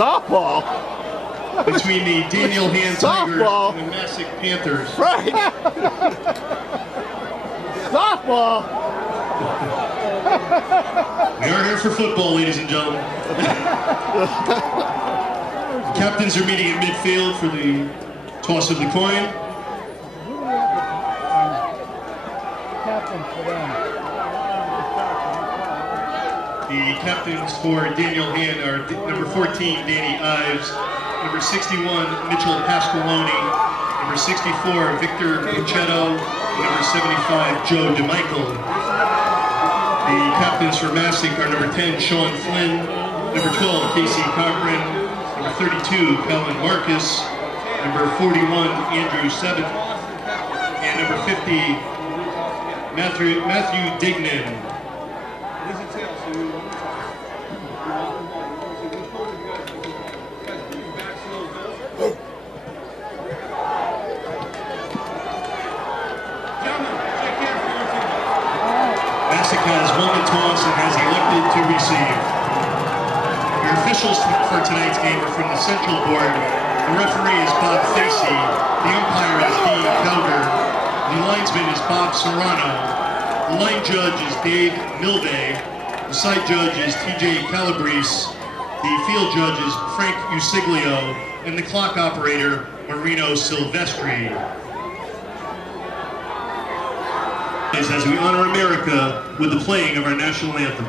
Softball? Between the Daniel Hand Tigers Softball? and the Masuk Panthers. Right. Softball. We are here for football, ladies and gentlemen. The captains are meeting in midfield for the toss of the coin. The captains for Daniel Hand are number 14, Danny Ives, number 61, Mitchell Pasqualoni, number 64, Victor Puccetto, and number 75, Joe DeMichael. The captains for Masuk are number 10, Sean Flynn, number 12, Casey Cochran, number 32, Colin Marcus, number 41, Andrew Seventh, and number 50, Matthew Dignan. Masuk has won the toss and has elected to receive. Your officials for tonight's game are from the Central Board. The referee is Bob Facey. The umpire is Dean Cowder. The linesman is Bob Serrano. The line judge is Dave Milvey. The side judge is TJ Calabrese. The field judge is Frank Usiglio. And the clock operator, Marino Silvestri. As we honor America with the playing of our national anthem.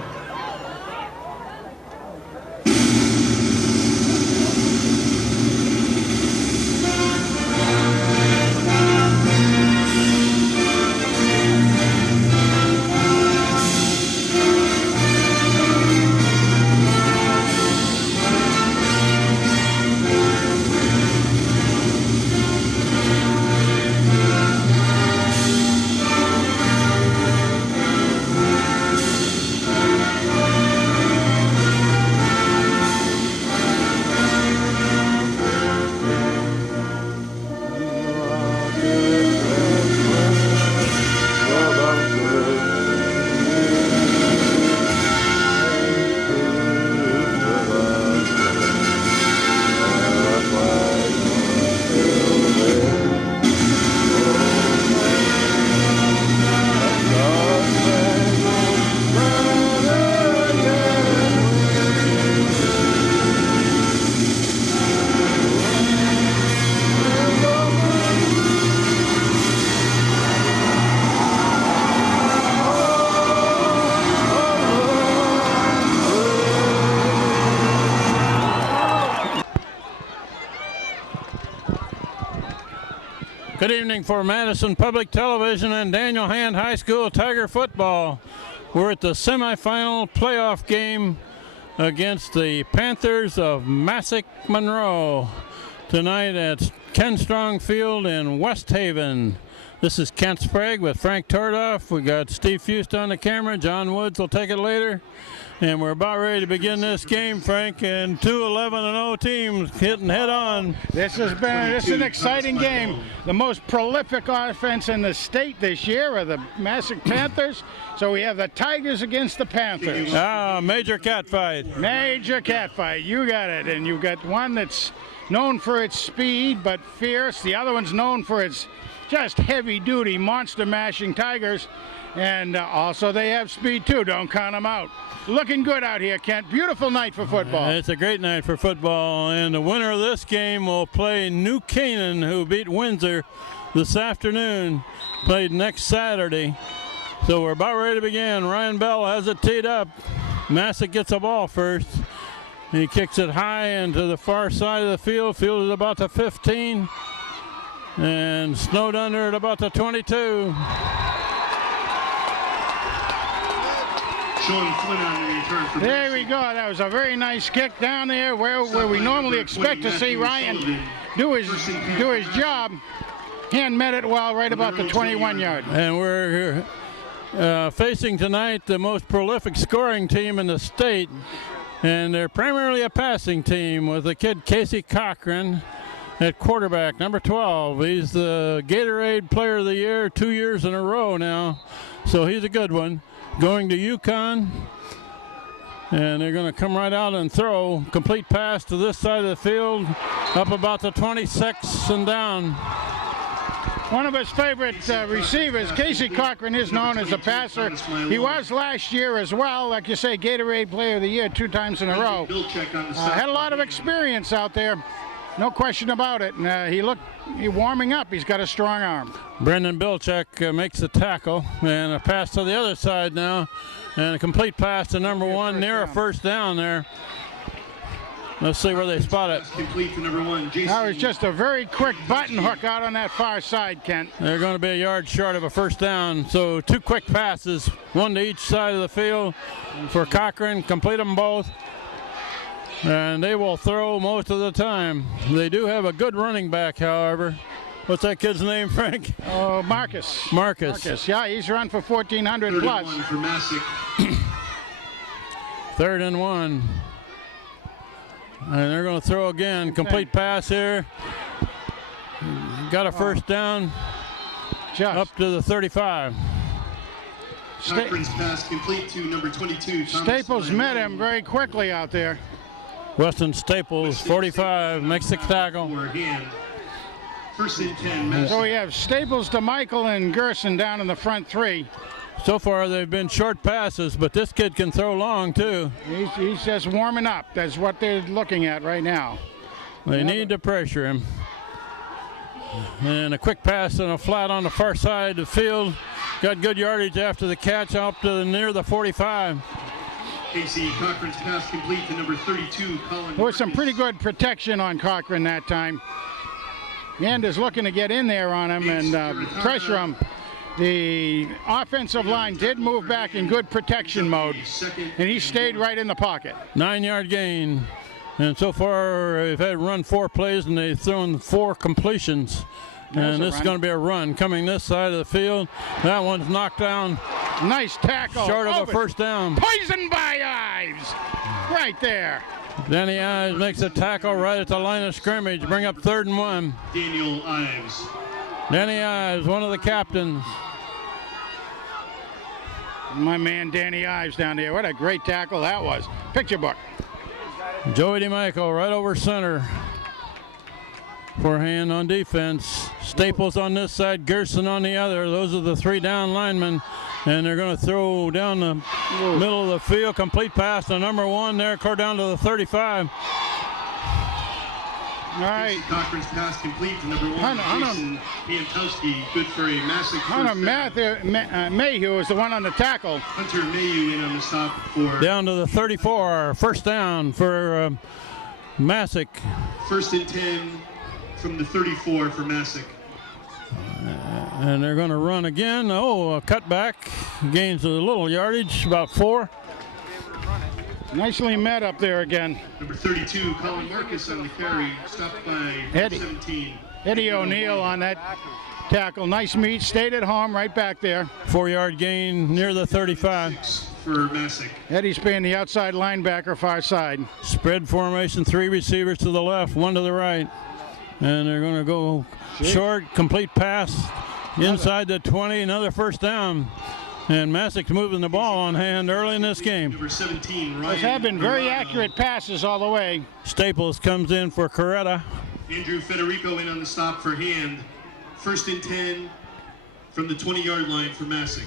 Good evening for Madison Public Television and Daniel Hand High School Tiger football. We're at the semifinal playoff game against the Panthers of Masuk Monroe tonight at Ken Strong Field in West Haven. This is Kent Sprague with Frank Tordoff. We got Steve Fust on the camera. John Woods will take it later. And we're about ready to begin this game, Frank, and two 11-0 teams hitting head on. This is an exciting game. The most prolific offense in the state this year are the Masuk Panthers. So we have the Tigers against the Panthers. Major cat fight. Major cat fight. You got it. And you've got one that's known for its speed but fierce. The other one's known for its just heavy-duty monster-mashing Tigers. And also they have speed too. Don't count them out. Looking good out here, Kent. Beautiful night for football. It's a great night for football, and the winner of this game will play New Canaan, who beat Windsor this afternoon, played next Saturday. So we're about ready to begin. Ryan Bell has it teed up. Masuk gets the ball first. He kicks it high into the far side of the field. Field is about the 15, and snowed under at about the 22. Sean Flynn on the return for there we go. That was a very nice kick down there where we normally expect to see Ryan do his job. Hand met it well right about the 21-yard. And we're facing tonight the most prolific scoring team in the state. And they're primarily a passing team with the kid Casey Cochran at quarterback, number 12. He's the Gatorade Player of the Year 2 years in a row now. So he's a good one. Going to UConn And they're going to come right out and throw. Complete pass to this side of the field, up about the 26 and down. One of his favorite receivers, Casey Cochran, is known as a passer. He was last year as well, like you say, Gatorade Player of the Year 2 times in a row. Had a lot of experience out there, no question about it. And he warming up. He's got a strong arm. Brendan Bilchek makes the tackle, and a pass to the other side now, and a complete pass to number 1 near a first down there. Let's see where they spot it. Complete to number 1, Jason. That was just a very quick button hook out on that far side, Kent. They're going to be a yard short of a first down, so 2 quick passes, 1 to each side of the field for Cochran. Complete them both, and they will throw most of the time. They do have a good running back, however. What's that kid's name, Frank? Oh, Marcus. Marcus. Yeah, he's run for 1,400 plus. 31 for Masuk. 3rd and 1. And they're going to throw again. Complete pass here. Got a first down. Up to the 35. Cochran's pass complete to number 22. Staples met him very quickly out there. Weston Staples, 45, makes the tackle. 1st and 10. So we have Staples to Michael and Gerson down in the front 3. So far they've been short passes, but this kid can throw long too. He's just warming up. That's what they're looking at right now. They need to pressure him. And a quick pass and a flat on the far side of the field. Got good yardage after the catch up to near the 45. Casey Cochran's pass complete to number 32, Colin. There was some pretty good protection on Cochran that time. And is looking to get in there on him and pressure him. The offensive line did move back in good protection mode, and he stayed right in the pocket. 9-yard gain. And so far, they've had run 4 plays, and they've thrown 4 completions. And this is going to be a run coming this side of the field. That one's knocked down. Nice tackle. Short of a first down. Poisoned by Ives. Right there. Danny Ives makes a tackle right at the line of scrimmage. Bring up 3rd and 1. Daniel Ives. Danny Ives, one of the captains. My man Danny Ives down there. What a great tackle that was. Picture book. Joey DeMichael right over center. Forehand on defense. Staples on this side, Gerson on the other. Those are the 3 down linemen. And they're going to throw down the middle of the field. Complete pass to number 1 there, clear down to the 35. All right. Cochran's pass complete to number 1, Jason Piantowski. Good for a Masuk first Mayhew is the one on the tackle. Hunter Mayhew in on the stop for... Down to the 34. First down for Masuk. 1st and 10 from the 34 for Masuk. And they're going to run again. Oh, a cutback. Gains a little yardage, about 4. Nicely met up there again. Number 32, Colin Marcus on the carry. Stopped by 17. Eddie O'Neill on that tackle. Nice meet. Stayed at home right back there. 4-yard gain near the 35. For Masuk. Eddie's being the outside linebacker, far side. Spread formation, 3 receivers to the left, 1 to the right. And they're going to go short, complete pass inside the 20, another first down. And Masuk's moving the ball on hand early in this game. Number 17, Ryan. Those have been very accurate passes all the way. Staples comes in for Coretta. Andrew Federico in on the stop for hand. 1st and 10 from the 20-yard line for Masuk.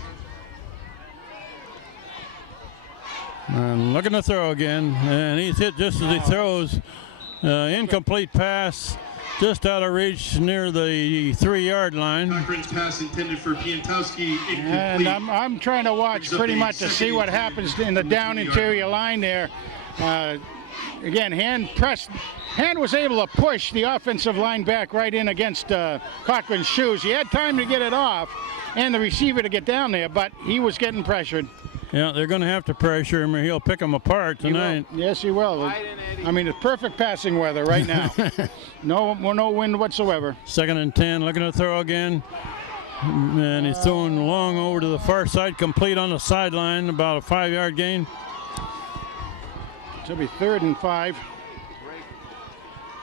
And looking to throw again, and he's hit just as he throws. Incomplete pass, just out of reach near the 3-yard line. Cochran's pass intended for Piantowski, And incomplete. I'm trying to watch pretty much to see what happens in the down interior line there. Again, Hand was able to push the offensive line back right in against Cochran's shoes. He had time to get it off and the receiver to get down there, but he was getting pressured. Yeah, they're going to have to pressure him or he'll pick them apart tonight. Yes, he will. I mean, it's perfect passing weather right now. No wind whatsoever. 2nd and 10, looking to throw again. And he's throwing long over to the far side, complete on the sideline, about a 5-yard gain. It'll be 3rd and 5.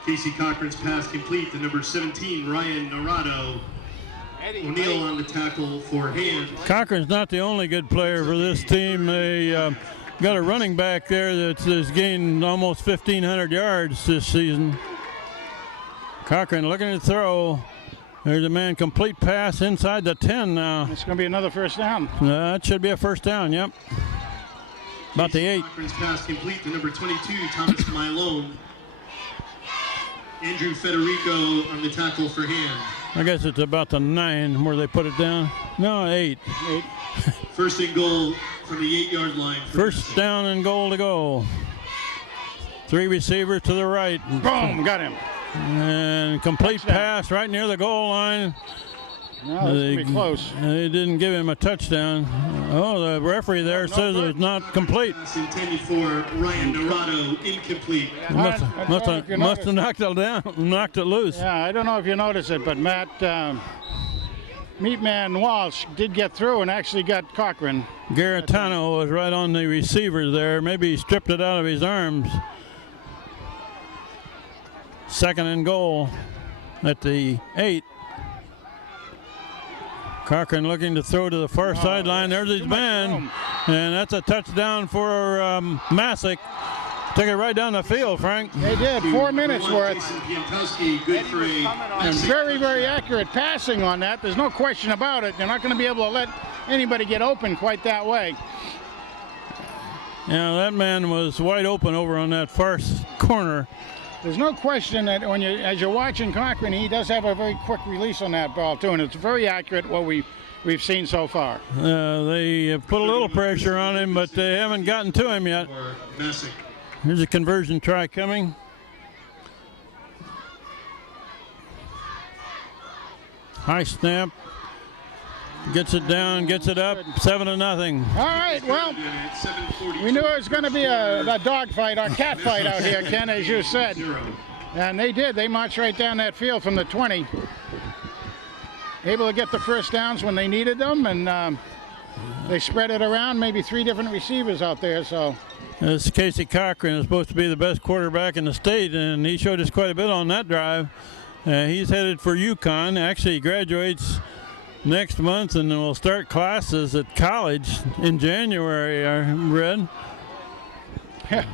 Casey Cochran's pass complete to number 17, Ryan Narado. O'Neill on the tackle for hand. Cochran's not the only good player for this team. They got a running back there that's gained almost 1,500 yards this season. Cochran looking to throw. There's a man, complete pass inside the 10 now. It's going to be another first down. That should be a first down, yep. About the 8. Cochran's pass complete to number 22, Thomas Milone. Andrew Federico on the tackle for hand. I guess it's about the 9 where they put it down. No, 8. 8. First and goal from the 8-yard line. First down and goal to go. 3 receivers to the right. Boom, got him. And complete pass right near the goal line. No, it's going to be close. They didn't give him a touchdown. Oh, the referee there says it's not complete. Pass intended for Ryan Dorado, incomplete. Must have knocked it down, knocked it loose. Yeah, I don't know if you noticed it, but Matt Meatman Walsh did get through and actually got Cochran. Garitano was right on the receiver there. Maybe he stripped it out of his arms. Second and goal at the 8. Cochran looking to throw to the far sideline. There's his man. And that's a touchdown for Masuk. Took it right down the field, Frank. They did. 4 minutes worth. Good for And very, very accurate passing on that. There's no question about it. You're not going to be able to let anybody get open quite that way. Yeah, that man was wide open over on that far corner. There's no question that as you're watching Cochran, he does have a very quick release on that ball too, and it's very accurate what we've seen so far. They put a little pressure on him, but they haven't gotten to him yet. Here's a conversion try coming. High snap. Gets it down, gets it up, 7-0. All right, well, we knew it was going to be a dog fight or cat fight out here, Ken, as you said. And they did. They marched right down that field from the 20. Able to get the first downs when they needed them, and they spread it around, maybe 3 different receivers out there. So this Casey Cochran is supposed to be the best quarterback in the state, and he showed us quite a bit on that drive. He's headed for UConn. Actually, he graduates next month, and then we'll start classes at college in January, I read. Yeah,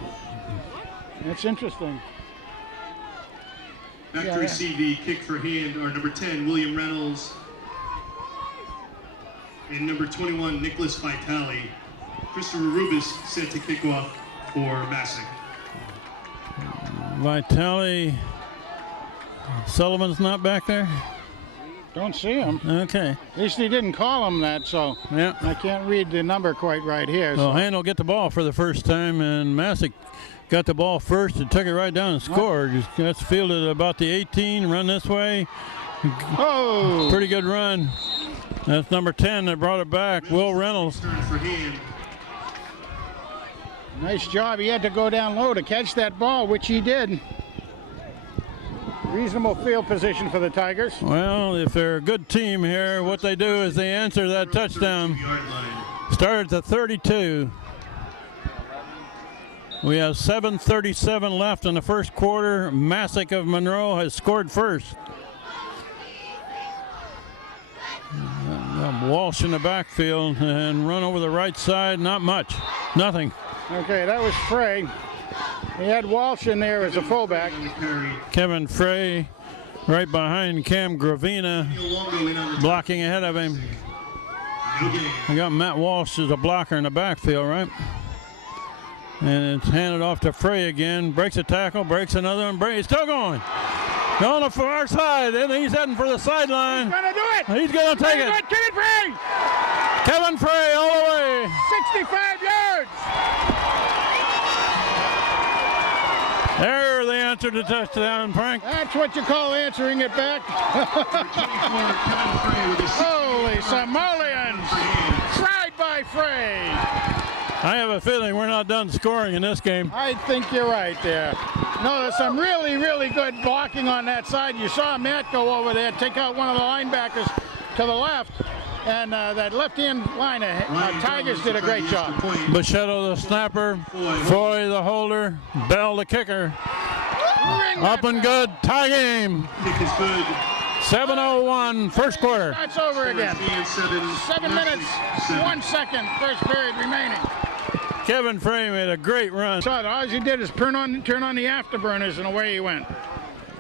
that's interesting. Back to receive the kick for hand are number 10, William Reynolds, and number 21, Nicholas Vitale. Christopher Rubis set to kick off for Masuk. Vitale. Sullivan's not back there? Don't see him. Okay. At least he didn't call him that, so yeah. I can't read the number quite right here. Well, so. Hand will get the ball for the first time, and Masuk got the ball first and took it right down and scored. That's fielded about the 18, run this way. Oh! Pretty good run. That's number 10 that brought it back, Will Reynolds. Nice job. He had to go down low to catch that ball, which he did. Reasonable field position for the Tigers. Well, if they're a good team here, what they do is they answer that touchdown. Start at the 32. We have 7:37 left in the first quarter. Masuk of Monroe has scored first. Walsh in the backfield and run over the right side. Not much. Nothing. Okay, that was Frey. He had Walsh in there as a fullback. Kevin Frey right behind Cam Gravina, blocking ahead of him. I got Matt Walsh as a blocker in the backfield, right? And it's handed off to Frey again. Breaks a tackle, breaks another one. He's still going. Going to the far side, and he's heading for the sideline. He's going to do it. He's going to take it. Kevin Frey. Kevin Frey all the way. 65 yards. There, they answered the touchdown, Frank. That's what you call answering it back. Holy simoleons! Tried by Frey. I have a feeling we're not done scoring in this game. I think you're right there. No, there's some really, really good blocking on that side. You saw Matt go over there, take out one of the linebackers to the left. And that left-hand line of Tigers did a great job. Bichetto the snapper, Foy the holder, Bell the kicker. Up and good, tie game. 7:01, first quarter. That's over again. 7 minutes, 1 second, first period remaining. Kevin Frey made a great run. So all you did is turn on the afterburners, and away he went.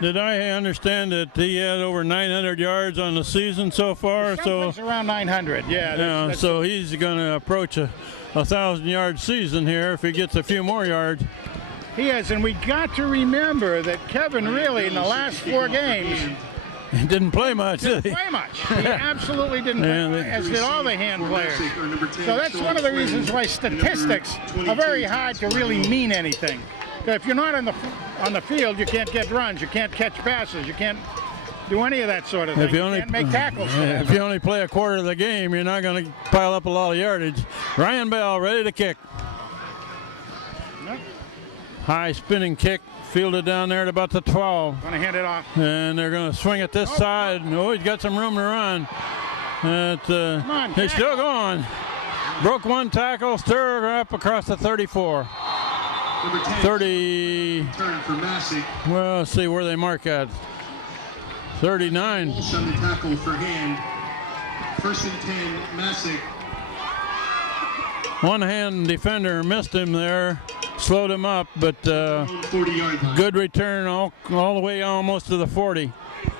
Did I understand that he had over 900 yards on the season so far? Someplace around 900, yeah. That's so he's going to approach a 1,000-yard season here if he gets a few more yards. He has, and we got to remember that Kevin really, in the last 4 games, he didn't play much, did he? He absolutely didn't play, as did all the hand players. So that's one of the reasons why statistics are very hard to really mean anything. If you're not on the field, you can't get runs, you can't catch passes, you can't do any of that sort of thing. You can't make tackles. If you only play a quarter of the game, you're not going to pile up a lot of yardage. Ryan Bell ready to kick. High spinning kick, fielded down there at about the 12. Going to hand it off. And they're going to swing it this side. Oh, he's got some room to run. Come on, he's still going. Broke one tackle, stir up across the 34. Number 10, 30. Turn for Masuk. Well, let's see where they mark at. 39. Walsh on the tackle for hand. 1st and 10, Masuk. One hand defender missed him there, slowed him up, but 40-yard line. good return all the way almost to the 40.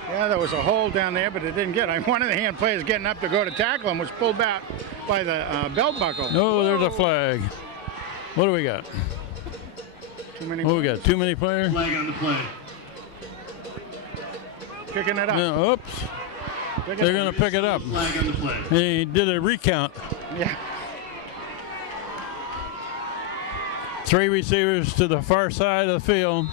Yeah, there was a hole down there, but it didn't get. One of the hand players getting up to go to tackle him was pulled back by the belt buckle. Oh, there's a flag. What do we got? Too many. Oh, we got too many players. Flag on the play. Picking it up. No, oops. They're going to pick it up. Flag on the play. He did a recount. Yeah. 3 receivers to the far side of the field.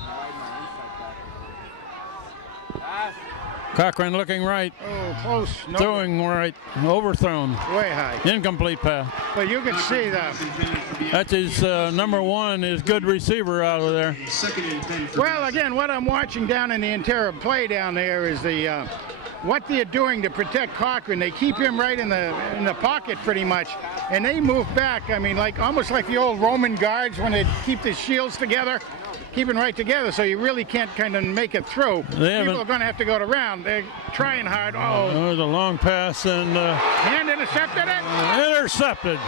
Cochran looking right. Oh, close. No. Throwing right. Overthrown. Way high. Incomplete pass. But you can see that. That's his number 1, his good receiver out of there. 2nd and 10 for Well, again, what I'm watching down in the interior play down there is the what they're doing to protect Cochran. They keep him right in the pocket pretty much, and they move back. I mean, like almost like the old Roman guards when they keep the shields together, keeping right together, so you really can't kind of make it through. People are going to have to go around. They're trying hard. Oh, there's a long pass and hand intercepted it. Intercepted.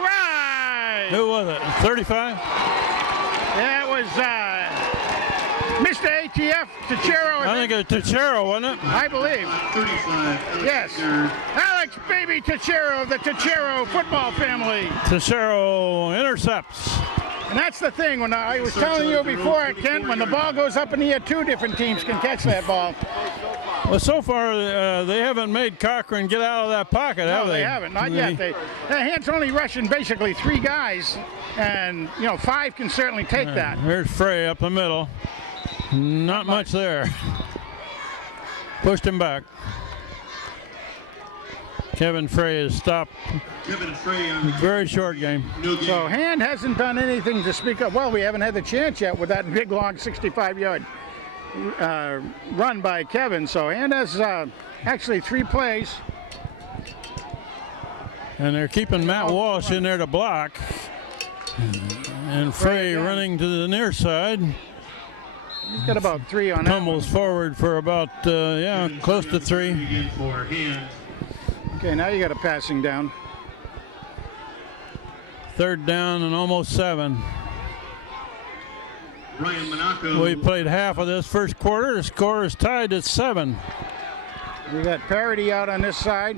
Right. Who was it? 35? That was Mr. ATF Tichero. I think it was Tichero, wasn't it? I believe. 35. Yes. Alex Baby Tichero of the Tichero football family. Tichero intercepts. And that's the thing, when I was telling you before, Kent, when the ball goes up in the air, 2 different teams can catch that ball. Well, so far they haven't made Cochran get out of that pocket, have they? No, they haven't. Not yet. The hand's only rushing basically 3 guys, and 5 can certainly take that. Here's Frey up the middle. Not much there. Pushed him back. Kevin Frey is stopped. Kevin Frey on the Very short game. no game. So Hand hasn't done anything to speak of. Well, we haven't had the chance yet with that big, long 65-yard run by Kevin. So Hand has actually 3 plays. And they're keeping Matt Walsh in there to block. And Frey running to the near side. He's got about 3 on that. Tumbles forward for about, close to 3. Again for Hand. Okay, now you got a passing down. 3rd down and almost 7. Ryan Monaco. We played half of this first quarter. The score is tied at 7. We got Parity out on this side.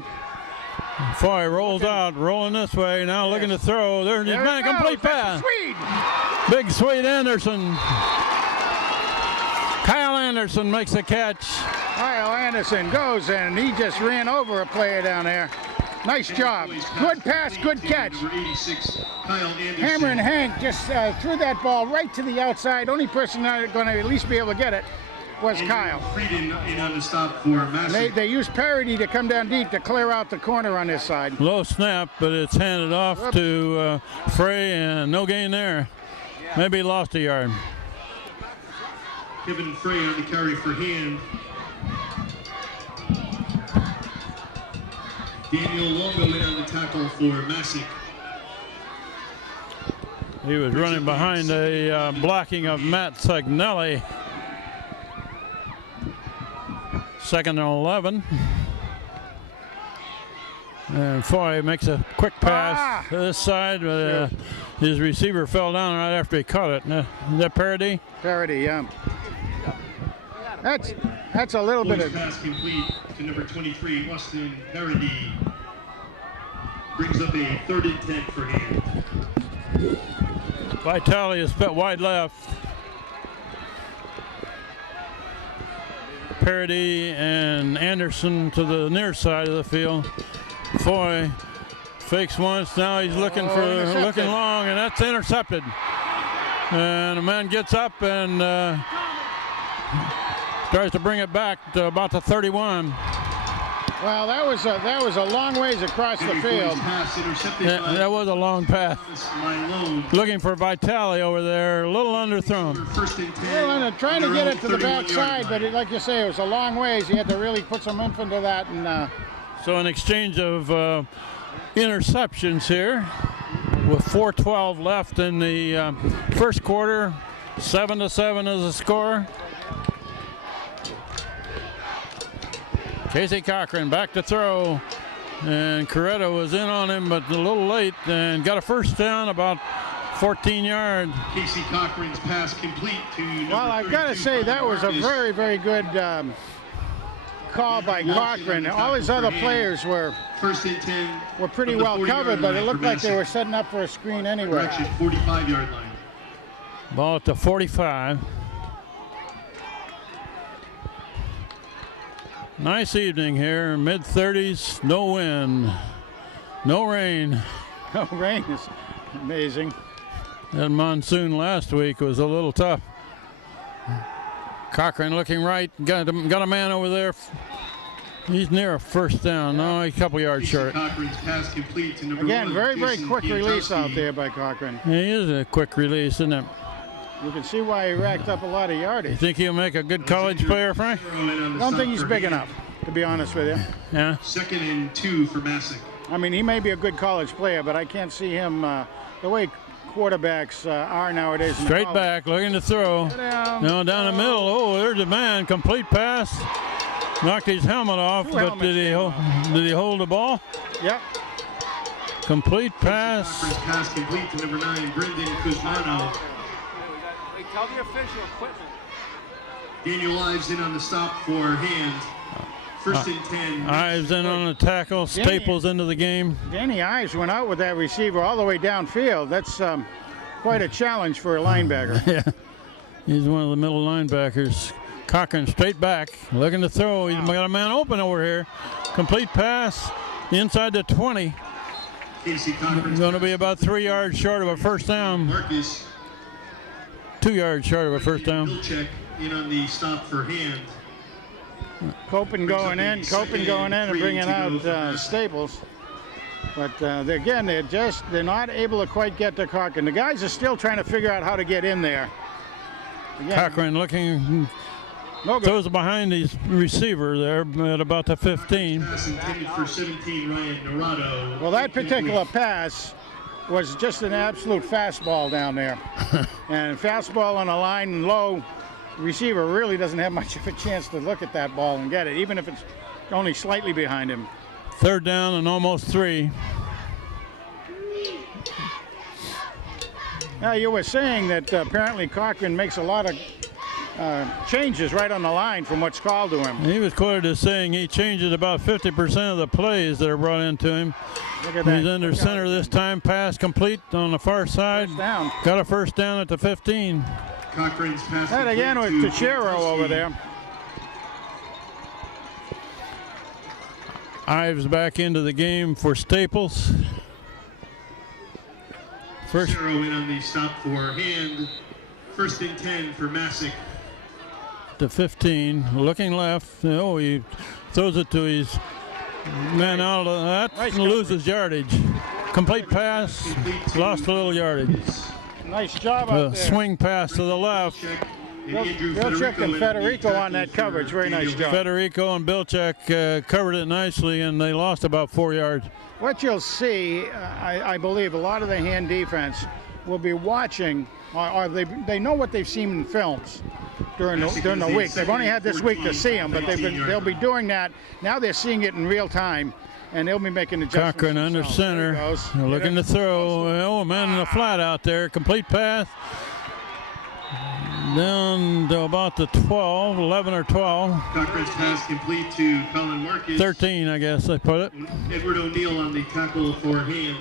Foy rolls out, rolling this way. Now looking to throw. There's his man, complete pass. Big Swede Anderson. Kyle Anderson makes the catch. Kyle Anderson goes and he just ran over a player down there. Nice job. Good pass, good catch. Number 86, Kyle Anderson. Hammer and Hank just threw that ball right to the outside. Only person not going to at least be able to get it was Kyle. Frieden in on the stop for Masuk. They used Parity to come down deep to clear out the corner on this side. Low snap, but it's handed off to Frey, and no gain there. Maybe he lost a yard. Kevin Frey on the carry for Hand. Daniel Longo in on the tackle for Masuk. He was running behind a blocking of Matt Sagnelli. 2nd and 11. And Foy makes a quick pass to this side, but his receiver fell down right after he caught it. Is that Parody? Parody, yeah. That's a little bit of pass complete to number 23, Austin Parody. Brings up a 3rd and 10 for him. Vitale is spit wide left. Parody and Anderson to the near side of the field. Foy fakes once, now he's looking looking long, and that's intercepted. And the man gets up and tries to bring it back to about the 31. Well, that was a long ways across the field. That was a long pass. Looking for Vitale over there, a little underthrown. Well, trying to get it to the backside, but like you say, it was a long ways. You had to really put some oomph into that. And so an exchange of interceptions here with 4:12 left in the first quarter. 7-7 is the score. Casey Cochran back to throw, and Corretto was in on him, but a little late, and got a first down about 14 yards. Casey Cochran's pass complete to number well, I've got to say that was a very, very good call by Cochran. All his other players were 1st and 10 were pretty well covered, but it looked like they were setting up for a screen anyway. 45-yard line. Ball at the 45. Nice evening here, mid-30s, no wind, no rain. No rain is amazing. That monsoon last week was a little tough. Cochran looking right, got a man over there. He's near a first down. No, he's a couple yards short. Cochran's pass complete to number Again, 1, very, very Jason quick release Pietowski. out there by Cochran. He is a quick release, isn't it? You can see why he racked up a lot of You yardage. think he'll make a good college player, Frank? I don't think he's big enough, to be honest with you. Yeah. 2nd and 2 for Masuk. I mean, he may be a good college player, but I can't see him the way quarterbacks are nowadays. in Straight college. back, looking to throw. No, down the middle. Oh, there's a man. Complete pass. Knocked his helmet off, but did he hold the ball? Yep. Complete pass. Cochran's pass complete to number 9, Brendan Kuzmano. Tell the official equipment. Daniel Ives in on the stop for hand. 1st and 10. Ives in on the tackle. Staples into the game. Danny Ives went out with that receiver all the way downfield. That's quite a challenge for a linebacker. Yeah. He's one of the middle linebackers. Cochran straight back, looking to throw. He's got a man open over here. Complete pass inside the 20. Casey Cochran's Going to be about 3 yards short of a first down. Marcus 2 yards short of a first down. Milchek in on the stop for hand. Copen going in and bringing out Staples. But again, they're not able to quite get to Cochran. The guys are still trying to figure out how to get in there. Again, Cochran looking, no good. throws behind his receiver there at about the 15. Pass intended for 17, Ryan Narado. Well, that particular pass was just an absolute fastball down there. And fastball on a line low, receiver really doesn't have much of a chance to look at that ball and get it, even if it's only slightly behind him. 3rd down and almost 3. Now, you were saying that apparently Cochran makes a lot of changes right on the line from what's called to him. He was quoted as saying he changes about 50% of the plays that are brought into him. Look at that. He's under center this time. Pass complete on the far side. First down. Got a first down at the 15. Cochran's pass That again was complete to Tuchero over there. Ives back into the game for Staples. First, Tuchero in on the stop for hand. 1st and 10 for Masuk. to 15, looking left. Oh, he throws it to his man out of that Nice and loses yardage. Complete pass, lost a little yardage. Nice job A out there. swing pass to the left. Bilchek and Federico on that coverage. Very nice job. Federico and Bilchek covered it nicely, and they lost about 4 yards. What you'll see, I believe, a lot of the hand defense will be watching, or they know what they've seen in films during the week. They've only had this week to see them, but they'll be doing that. Now they're seeing it in real time, and they'll be making adjustments. Cochran under themselves. center. There he goes. They're looking to throw. Oh, man in the flat out there. Complete pass. Down to about the 12, 11 or 12. Cochran's pass complete to Colin Marcus. 13, I guess they put it. Edward O'Neill on the tackle for hand.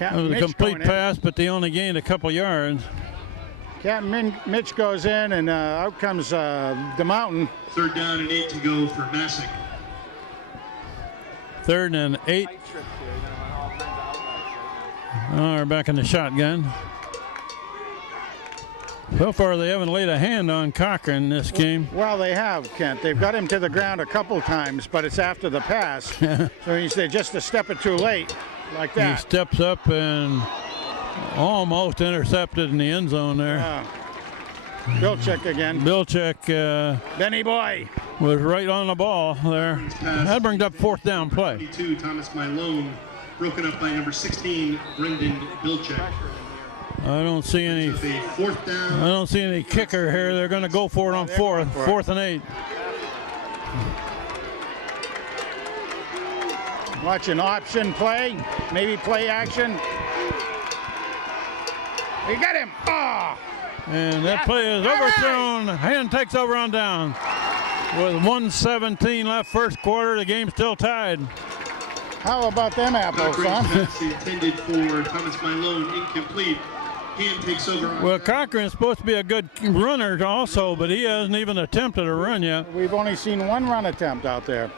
It was a complete pass, but they only gained a couple yards. Captain Mitch goes in, and out comes the Mountain. 3rd down and 8 to go for Masuk. 3rd and 8. Oh, we're back in the shotgun. So far, they haven't laid a hand on Cochran this game. Well, they have, Kent. They've got him to the ground a couple times, but it's after the pass. So he's just a step or two late, like that. He steps up and almost intercepted in the end zone there. Bilchek again. Bilchek Benny boy was right on the ball there. That brings up 4th down play. 22, Thomas Milone, broken up by number 16, Brendan Bilchek. I don't see any. With a 4th down. I don't see any kicker here. They're going to go for it on 4th and 8. Watch an option play, maybe play action. He got him. Oh. And that play is overthrown. Hand takes over on down. With 1:17 left first quarter, the game's still tied. How about them apples, huh? Pass intended for Thomas Milone, incomplete. Hand takes over. Well, Cochran's supposed to be a good runner also, but he hasn't even attempted a run yet. We've only seen one run attempt out there.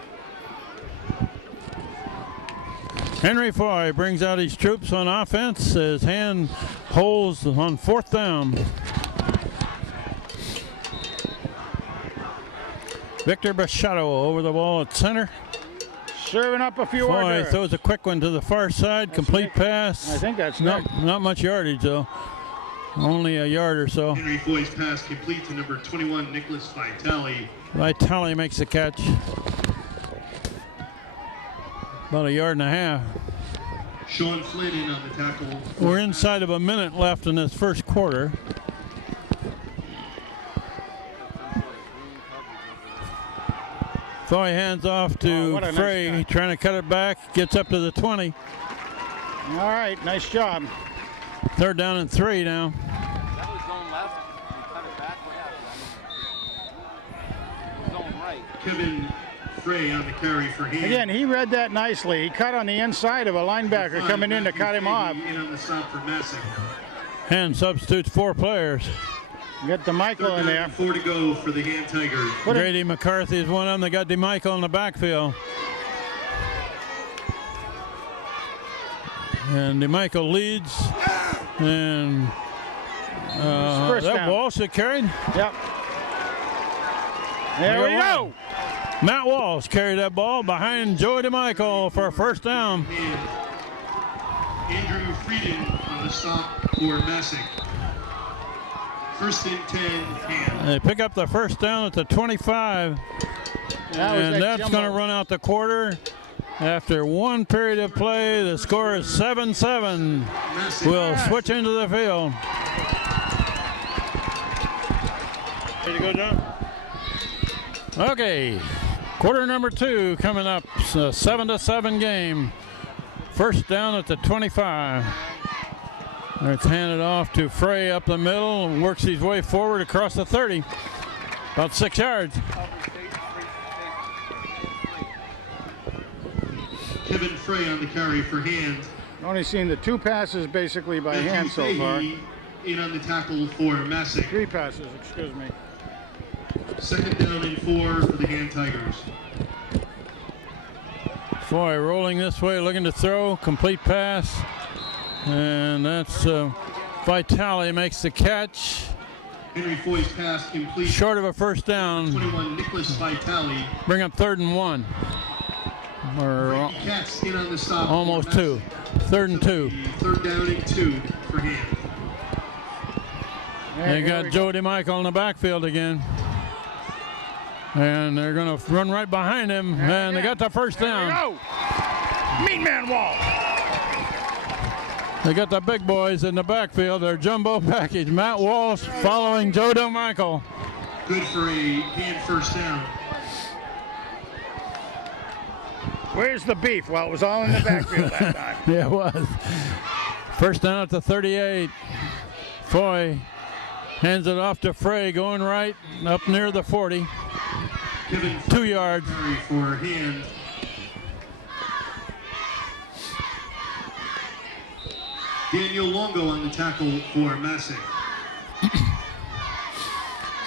Henry Foy brings out his troops on offense. His hand holds on 4th down. Victor Bachado over the ball at center. Serving up a few Foy orders. throws a quick one to the far side. Complete pass. I think that's not much yardage though. Only a yard or so. Henry Foy's pass complete to number 21, Nicholas Vitale. Vitale makes the catch. About a yard and a half. Sean Flynn in on the tackle. We're inside of a minute left in this first quarter. Foy hands off to Frey, nice trying to cut it back, gets up to the 20. All right, nice job. 3rd down and 3 now. That was zone left. You cut it back. What happened? Zone right. Kevin Frey on the carry for hand. Again, he read that nicely. He cut on the inside of a linebacker coming in to cut him off. In on the stop for Masuk. Hand substitutes 4 players. Get DeMichael in there. 4 to go for the Hand Tigers. Grady McCarthy is one of them. They got DeMichael in the backfield. And DeMichael leads. And that Walsh that carried? Yep. There we go. Matt Walsh carried that ball behind Joey DeMichael for a 1st down. And Andrew Frieden on the stop for Masuk. 1st and 10, Hand. They pick up the 1st down at the 25. And that's going to run out the quarter. After 1 period of play, the score is 7-7. We'll switch into the field. Ready to go, John? Okay, quarter number 2 coming up. It's a 7-7 game. 1st down at the 25. It's handed off to Frey up the middle and works his way forward across the 30. About 6 yards. Kevin Frey on the carry for Hand. Only seen the 2 passes basically by hand so far. In on the tackle for Masuk. 3 passes, excuse me. 2nd down and 4 for the Hand Tigers. Foy rolling this way, looking to throw. Complete pass. And that's Vitale makes the catch. Henry Foy's pass complete. Short of a 1st down. 21, Nicholas Vitale. Bring up 3rd and 1. Or Cats in on the stop. almost 2. 3rd and 2. 3rd down and 2 for Hand. They got Joe DeMichael in the backfield again. And they're going to run right behind him. And they got the 1st down. Meat Man Wall. They got the big boys in the backfield. Their jumbo package. Matt Walsh following Joe DeMichael. Good for a Hand 1st down. Where's the beef? Well, it was all in the backfield that time. Yeah, it was. First down at the 38. Foy hands it off to Frey, going right up near the 40. 2 yards. For hand. Daniel Longo on the tackle for Masuk.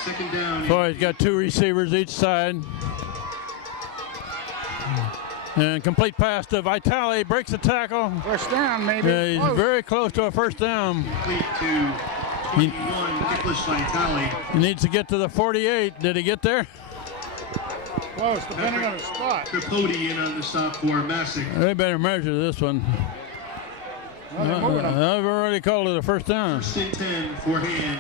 Second down. Foy's got 2 receivers each side. And complete pass to Vitale, breaks the tackle. First down, maybe. He's very close to a first down. Complete to 21, Nicholas Vitale. He needs to get to the 48. Did he get there? Close, depending on the spot. Capote in on the stop for Masuk. They better measure this one. Well, they're moving them. I've already called it a first down. First and 10 for hand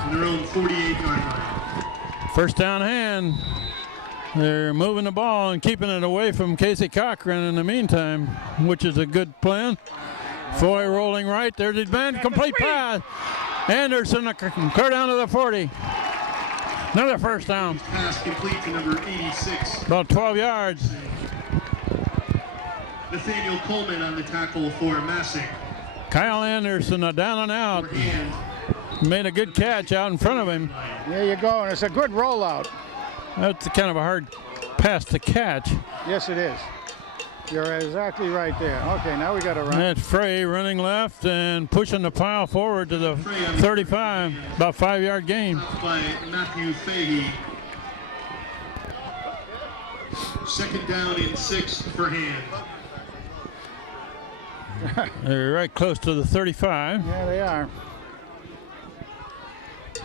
on their own 48-yard line. First down hand. They're moving the ball and keeping it away from Casey Cochran in the meantime, which is a good plan. Foy rolling right. There's his man. Complete pass. Anderson clear down to the 40. Another first down. Pass complete to number 86. About 12 yards. Nathaniel Coleman on the tackle for Masuk. Kyle Anderson, a down and out. For hand. Made a good catch out in front of him. There you go, and it's a good rollout. That's kind of a hard pass to catch. Yes, it is. You're exactly right there. Okay, now we got to run. That's Frey running left and pushing the pile forward to the 35. About 5-yard gain. By Matthew Fahey. Second down and 6 for hand. They're right close to the 35. Yeah, they are.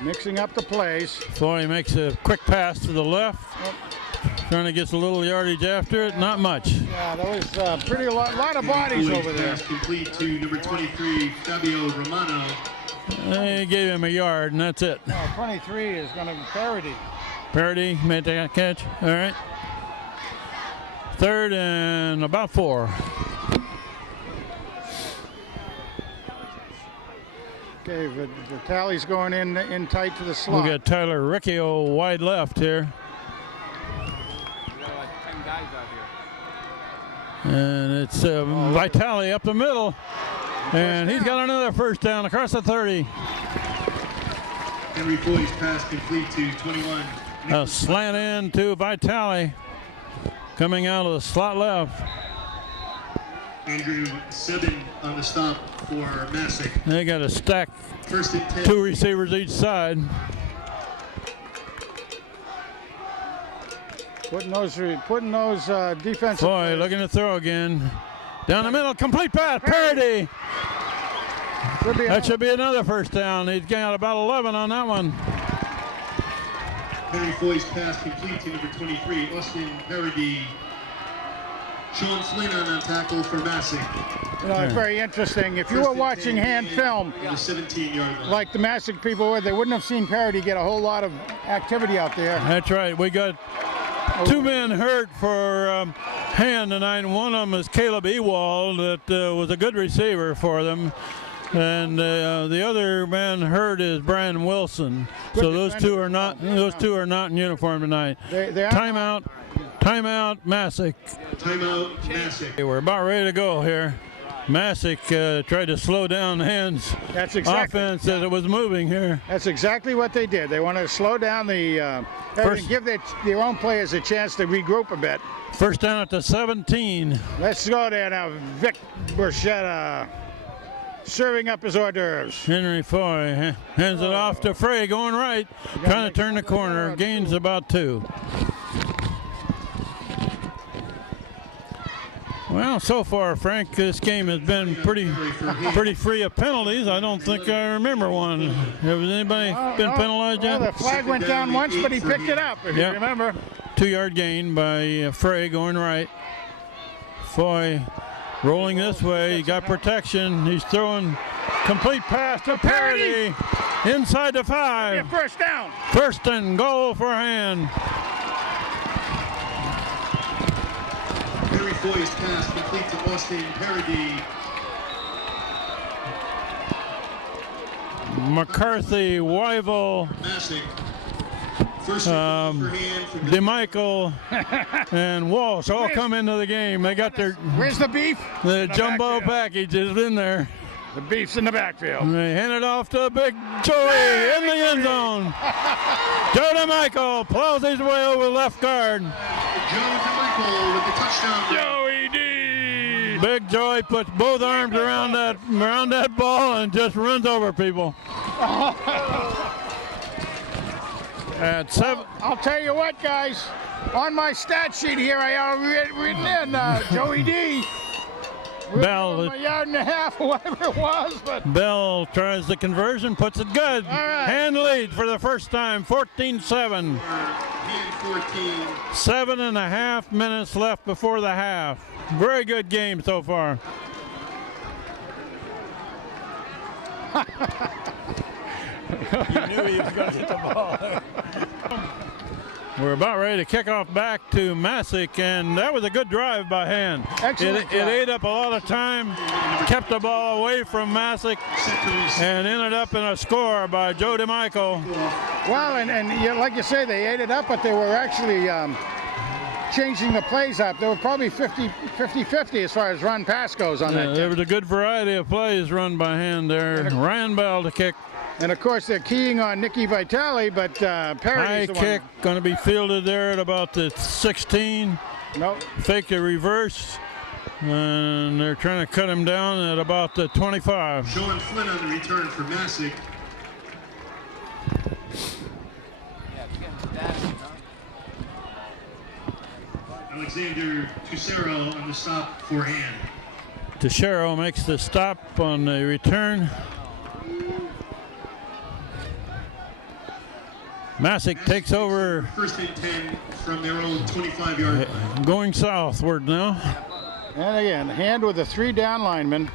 Mixing up the plays. Foy makes a quick pass to the left. Trying to get a little yardage after it. Not much. Yeah, there was a lot of bodies over there. Pass complete to number 23, Fabio Romano. They gave him a yard, and that's it. 23 is going to be Parody. Parody made that catch. All right. Third and about 4. Okay, the tally's going in tight to the slot. We got Tyler Riccio wide left here. We got like 10 guys out here. And it's Vitale up the middle. And he's got another first down across the 30. Henry Foy's pass complete to 21. A slant in to Vitale. Coming out of the slot left. Andrew Sebin on the stop for Masuk. They got a stack. First and 10. 2 receivers each side. Putting those defensive. Foy looking to throw again. Down the middle, complete pass, Parody. That should be another first down. He's got about 11 on that one. Henry Foy's pass complete to number 23, Austin Parody. Sean Flynn on tackle for Masuk. You know, it's very interesting. If you were watching hand film, the 17-yard line. like the Masuk people were, they wouldn't have seen Parody get a whole lot of activity out there. That's right. We got 2 men hurt for hand tonight. One of them is Caleb Ewald, that was a good receiver for them. And the other man hurt is Brian Wilson. So those two are not in uniform tonight. They are. Timeout, Masuk. Timeout, Masuk. We're about ready to go here. Masuk tried to slow down Hand's offense as it was moving here. That's exactly what they did. They wanted to slow down and give their own players a chance to regroup a bit. First down at the 17. Let's go there now. Vic Burchetta serving up his hors d'oeuvres. Henry Foy hands it off to Frey, going right. Trying to turn the corner. Gains about 2. Well, so far, Frank, this game has been pretty free of penalties. I don't think I remember one. Has anybody been penalized yet? The flag went down once, but he picked it up, if you remember. 2-yard gain by Frey going right. Foy rolling this way. He got protection. He's throwing complete pass to Parody. Inside the 5. Yeah, first down. First and goal for Hand. Henry Foy's pass complete to Austin Parody. McCarthy, Wyville. Masuk. First for hand from DeMichael and Walsh all come into the game. They got their Where's the beef? the jumbo backfield. package is in there. The beef's in the backfield. And they hand it off to Big Joey in the end zone. Joe DeMichael plows his way over left guard. Joe DeMichael with the touchdown. Joey D. Big Joey puts both arms around that ball and just runs over people. At 7. I'll tell you what, guys. On my stat sheet here, I have written in Joey D. Bell, A yard and a half or whatever it was, but Bell tries the conversion, puts it good. right. Hand lead for the first time, 14-7. Hand 14. 7.5 minutes left before the half. Very good game so far. You knew he was going to hit the ball. We're about ready to kick off back to Masuk, and that was a good drive by hand. Excellent It drive. ate up a lot of time, kept the ball away from Masuk, and ended up in a score by Joe DeMichael. well, and yeah, like you say, they ate it up, but they were actually changing the plays up. They were probably 50-50 as far as run pass goes on that. There was a good variety of plays run by hand there. Ryan Bell to kick. And of course, they're keying on Nicky Vitale, but High Perry's the kick going to be fielded there at about the 16. one. Nope. Fake the reverse, and they're trying to cut him down at about the 25. Sean Flynn on the return for Masuk. Yeah, it's getting static, huh? Alexander Tucero on the stop for hand. Teixeira makes the stop on the return. Masuk takes over, First and 10 from their own 25-yard line. going southward now. And again, hand with the 3 down linemen.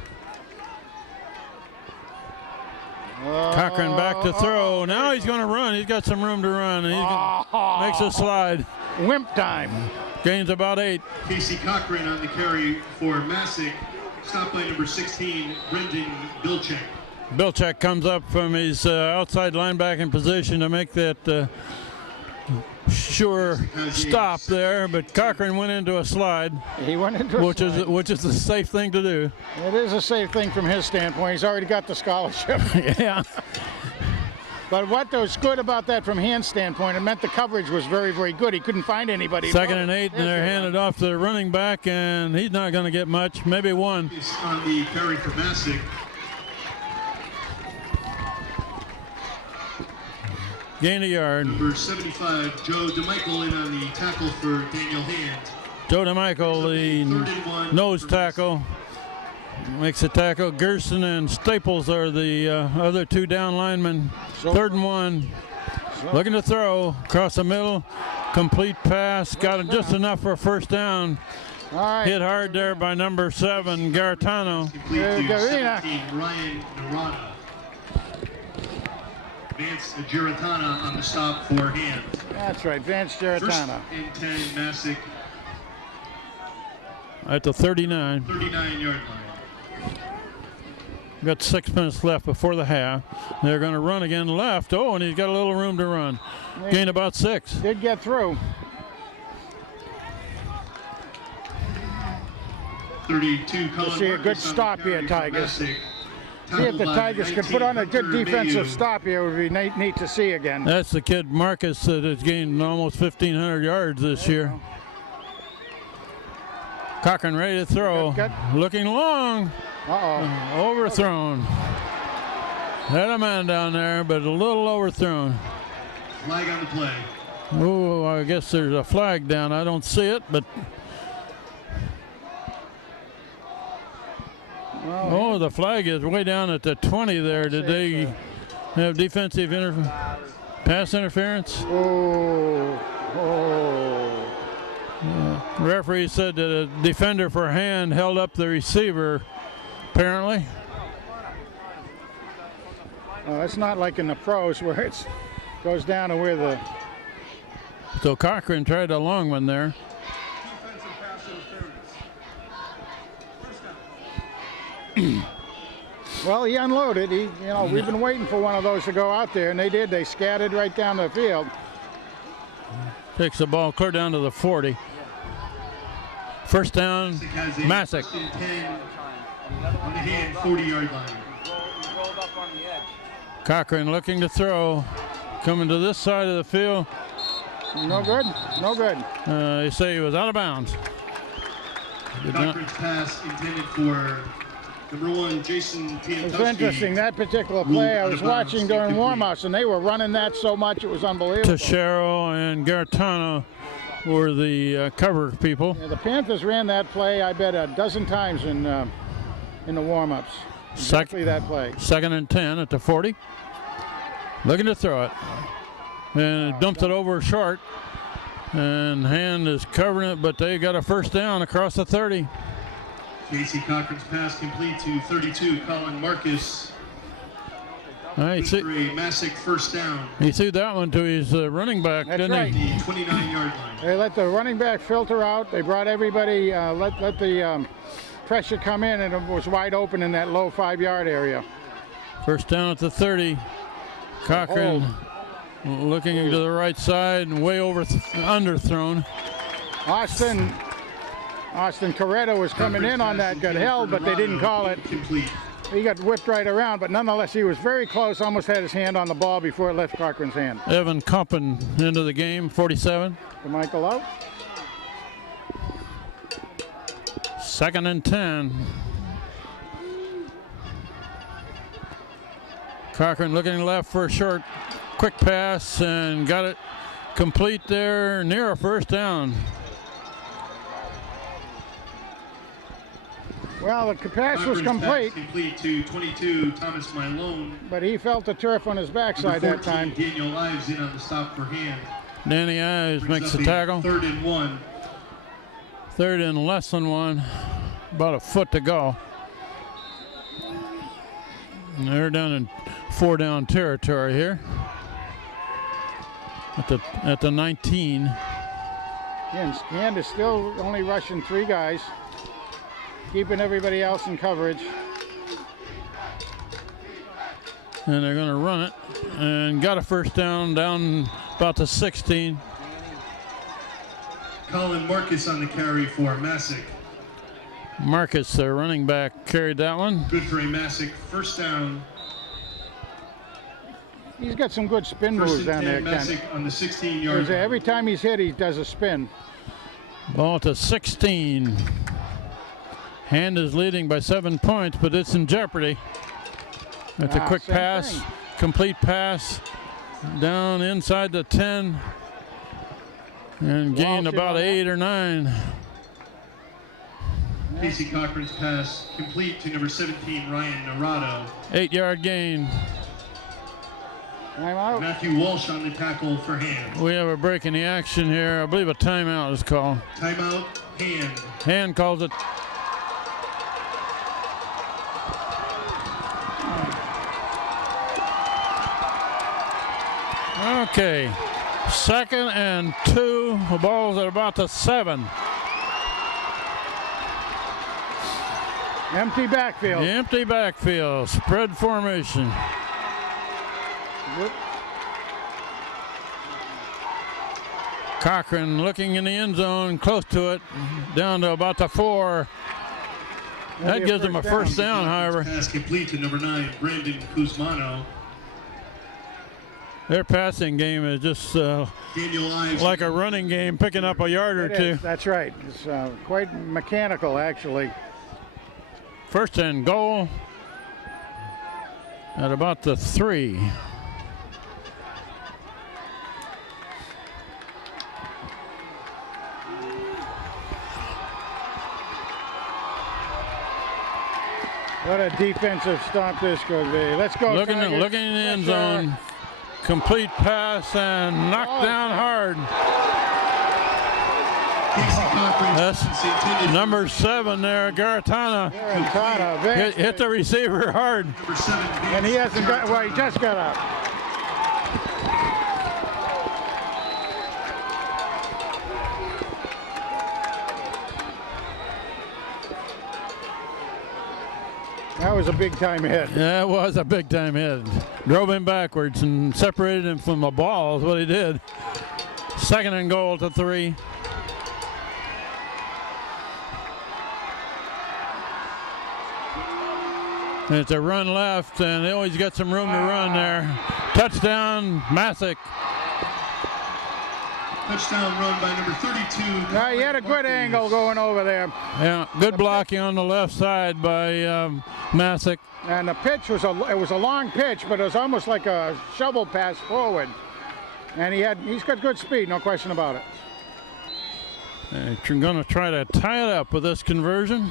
Cochran back to throw. Now he's going to run. He's got some room to run. And makes a slide. Wimp time. Gains about 8. Casey Cochran on the carry for Masuk. Stop by number 16, Brendan Bilchek. Bilchek comes up from his outside linebacking position to make that sure stop there, but Cochran went into a slide, He went into a slide. which is the safe thing to do. It is a safe thing from his standpoint. He's already got the scholarship. Yeah. But what was good about that from Hand's standpoint, it meant the coverage was very, very good. He couldn't find anybody. Second and 8, and they're handed off to the running back, and he's not going to get much, maybe 1. Is on the carry for Masuk. Gain a yard. Number 75, Joe DeMichael in on the tackle for Daniel Hand. Joe DeMichael, the nose tackle, makes a tackle. Gerson and Staples are the other 2 down linemen. 3rd and 1. Looking to throw across the middle. Complete pass. Got it just enough for a first down. All right. Hit hard there by number 7, Garitano. Complete to Garina. 17, Ryan Narada. Vance Giratana on the stop for Hand. That's right, Vance First Giratana. and 10, Masuk, At the 39. 39-yard line. Got 6 minutes left before the half. They're going to run again left. Oh, and he's got a little room to run. Gain about 6. Did get through. 32, Colin see a Marcus good on the stop here, carry for Tigers. Masuk. See if the Tackled by Tigers could put on a good 19, defensive Mayu. stop here. It would be neat to see again. That's the kid Marcus that has gained almost 1,500 yards this year. Cochran ready to throw. Good. Looking long. Uh-oh. Overthrown. Had a man down there, but a little overthrown. Flag on the play. Oh, I guess there's a flag down. I don't see it, but oh, the flag is way down at the 20 there. Did they have defensive pass interference? Oh. Referee said that a defender for Hand held up the receiver, apparently. It's not like in the pros where it goes down to where the... So Cochran tried a long one there. Well, he unloaded. We've been waiting for one of those to go out there, and they did. They scattered right down the field. Takes the ball clear down to the 40. First down, Masuk. First and 10 on the hand, 40-yard line. He rolled up on the edge. Cochran looking to throw. Coming to this side of the field. No good. No good. They say he was out of bounds. Cochran's pass intended for number 1, Jason Piantowski. It's interesting, that particular play I was watching during warm-ups, and they were running that so much it was unbelievable. Teixeira and Gaetano were the cover people. Yeah, the Panthers ran that play, I bet, a dozen times in the warm-ups. Exactly that play. Second and 10 at the 40. Looking to throw it. And dumped it over short. And Hand is covering it, but they got a first down across the 30. Casey Cochran's pass complete to 32, Colin Marcus. All right, For a Masuk first down. he threw that one to his running back, That's didn't right. he? The 29-yard line. They let the running back filter out. They brought everybody, let the pressure come in, and it was wide open in that low 5-yard area. First down at the 30. Cochran looking to the right side and way underthrown. Austin Coretta was coming in on that, got held, but they didn't call it. Complete. He got whipped right around, but nonetheless, he was very close, almost had his hand on the ball before it left Cochran's hand. Evan Compton into the game, 47. To Michael out. Second and 10. Cochran looking left for a short, quick pass and got it complete there near a first down. Well, the pass was complete, Complete to 22, Thomas Milone. but he felt the turf on his backside Number that 14, time. Daniel Ives in on the stop for Hand. Danny Ives Brings makes up the a tackle. 3rd and 1. Third and less than 1. About a foot to go. And they're down in 4-down territory here. At the 19. Hand is still only rushing 3 guys, keeping everybody else in coverage. And they're going to run it. And got a first down about the 16. Colin Marcus on the carry for Masuk. Marcus, the running back, carried that one. Good for a Masuk first down. He's got some good spin First moves down and there, 10, Ken. Masuk on the 16-yard line. Every time he's hit, he does a spin. Ball to 16. Hand is leading by 7 points, but it's in jeopardy. That's a quick same pass, thing. complete pass, down inside the 10, and gained Walsh about on that. 8 or 9. Casey Cochran's pass complete to number 17, Ryan Narado. 8-yard gain. Timeout. Matthew Walsh on the tackle for Hand. We have a break in the action here. I believe a timeout is called. Timeout, Hand. Hand calls it. Okay, 2nd and 2. The ball's at about the 7. Empty backfield. Empty backfield, spread formation. Whoop. Cochran looking in the end zone, close to it, down to about the 4. That gives them a first down, however. Pass complete to number 9, Brandon Kuzmano. Their passing game is just Daniel Ives. like a running game, picking up a yard or It two. is, that's right. It's quite mechanical, actually. First and goal at about the 3. What a defensive stomp this could be. Let's go, Looking in Tigers. the end Pressure. zone. Complete pass and knocked down hard. Casey Cochran. That's number 7 there, Gaetano. Garantano, Hit the receiver hard. Number 7, and he hasn't got, well, he just got up. That was a big time hit. Yeah, it was a big time hit. Drove him backwards and separated him from the ball is what he did. Second and goal to 3. It's a run left, and they always got some room to run there. Touchdown, Masuk. Touchdown run by number 32. Yeah, he had a good angle going over there. Yeah, good blocking on the left side by Masuk. And the pitch was a long pitch, but it was almost like a shovel pass forward. And he's got good speed, no question about it. They're going to try to tie it up with this conversion.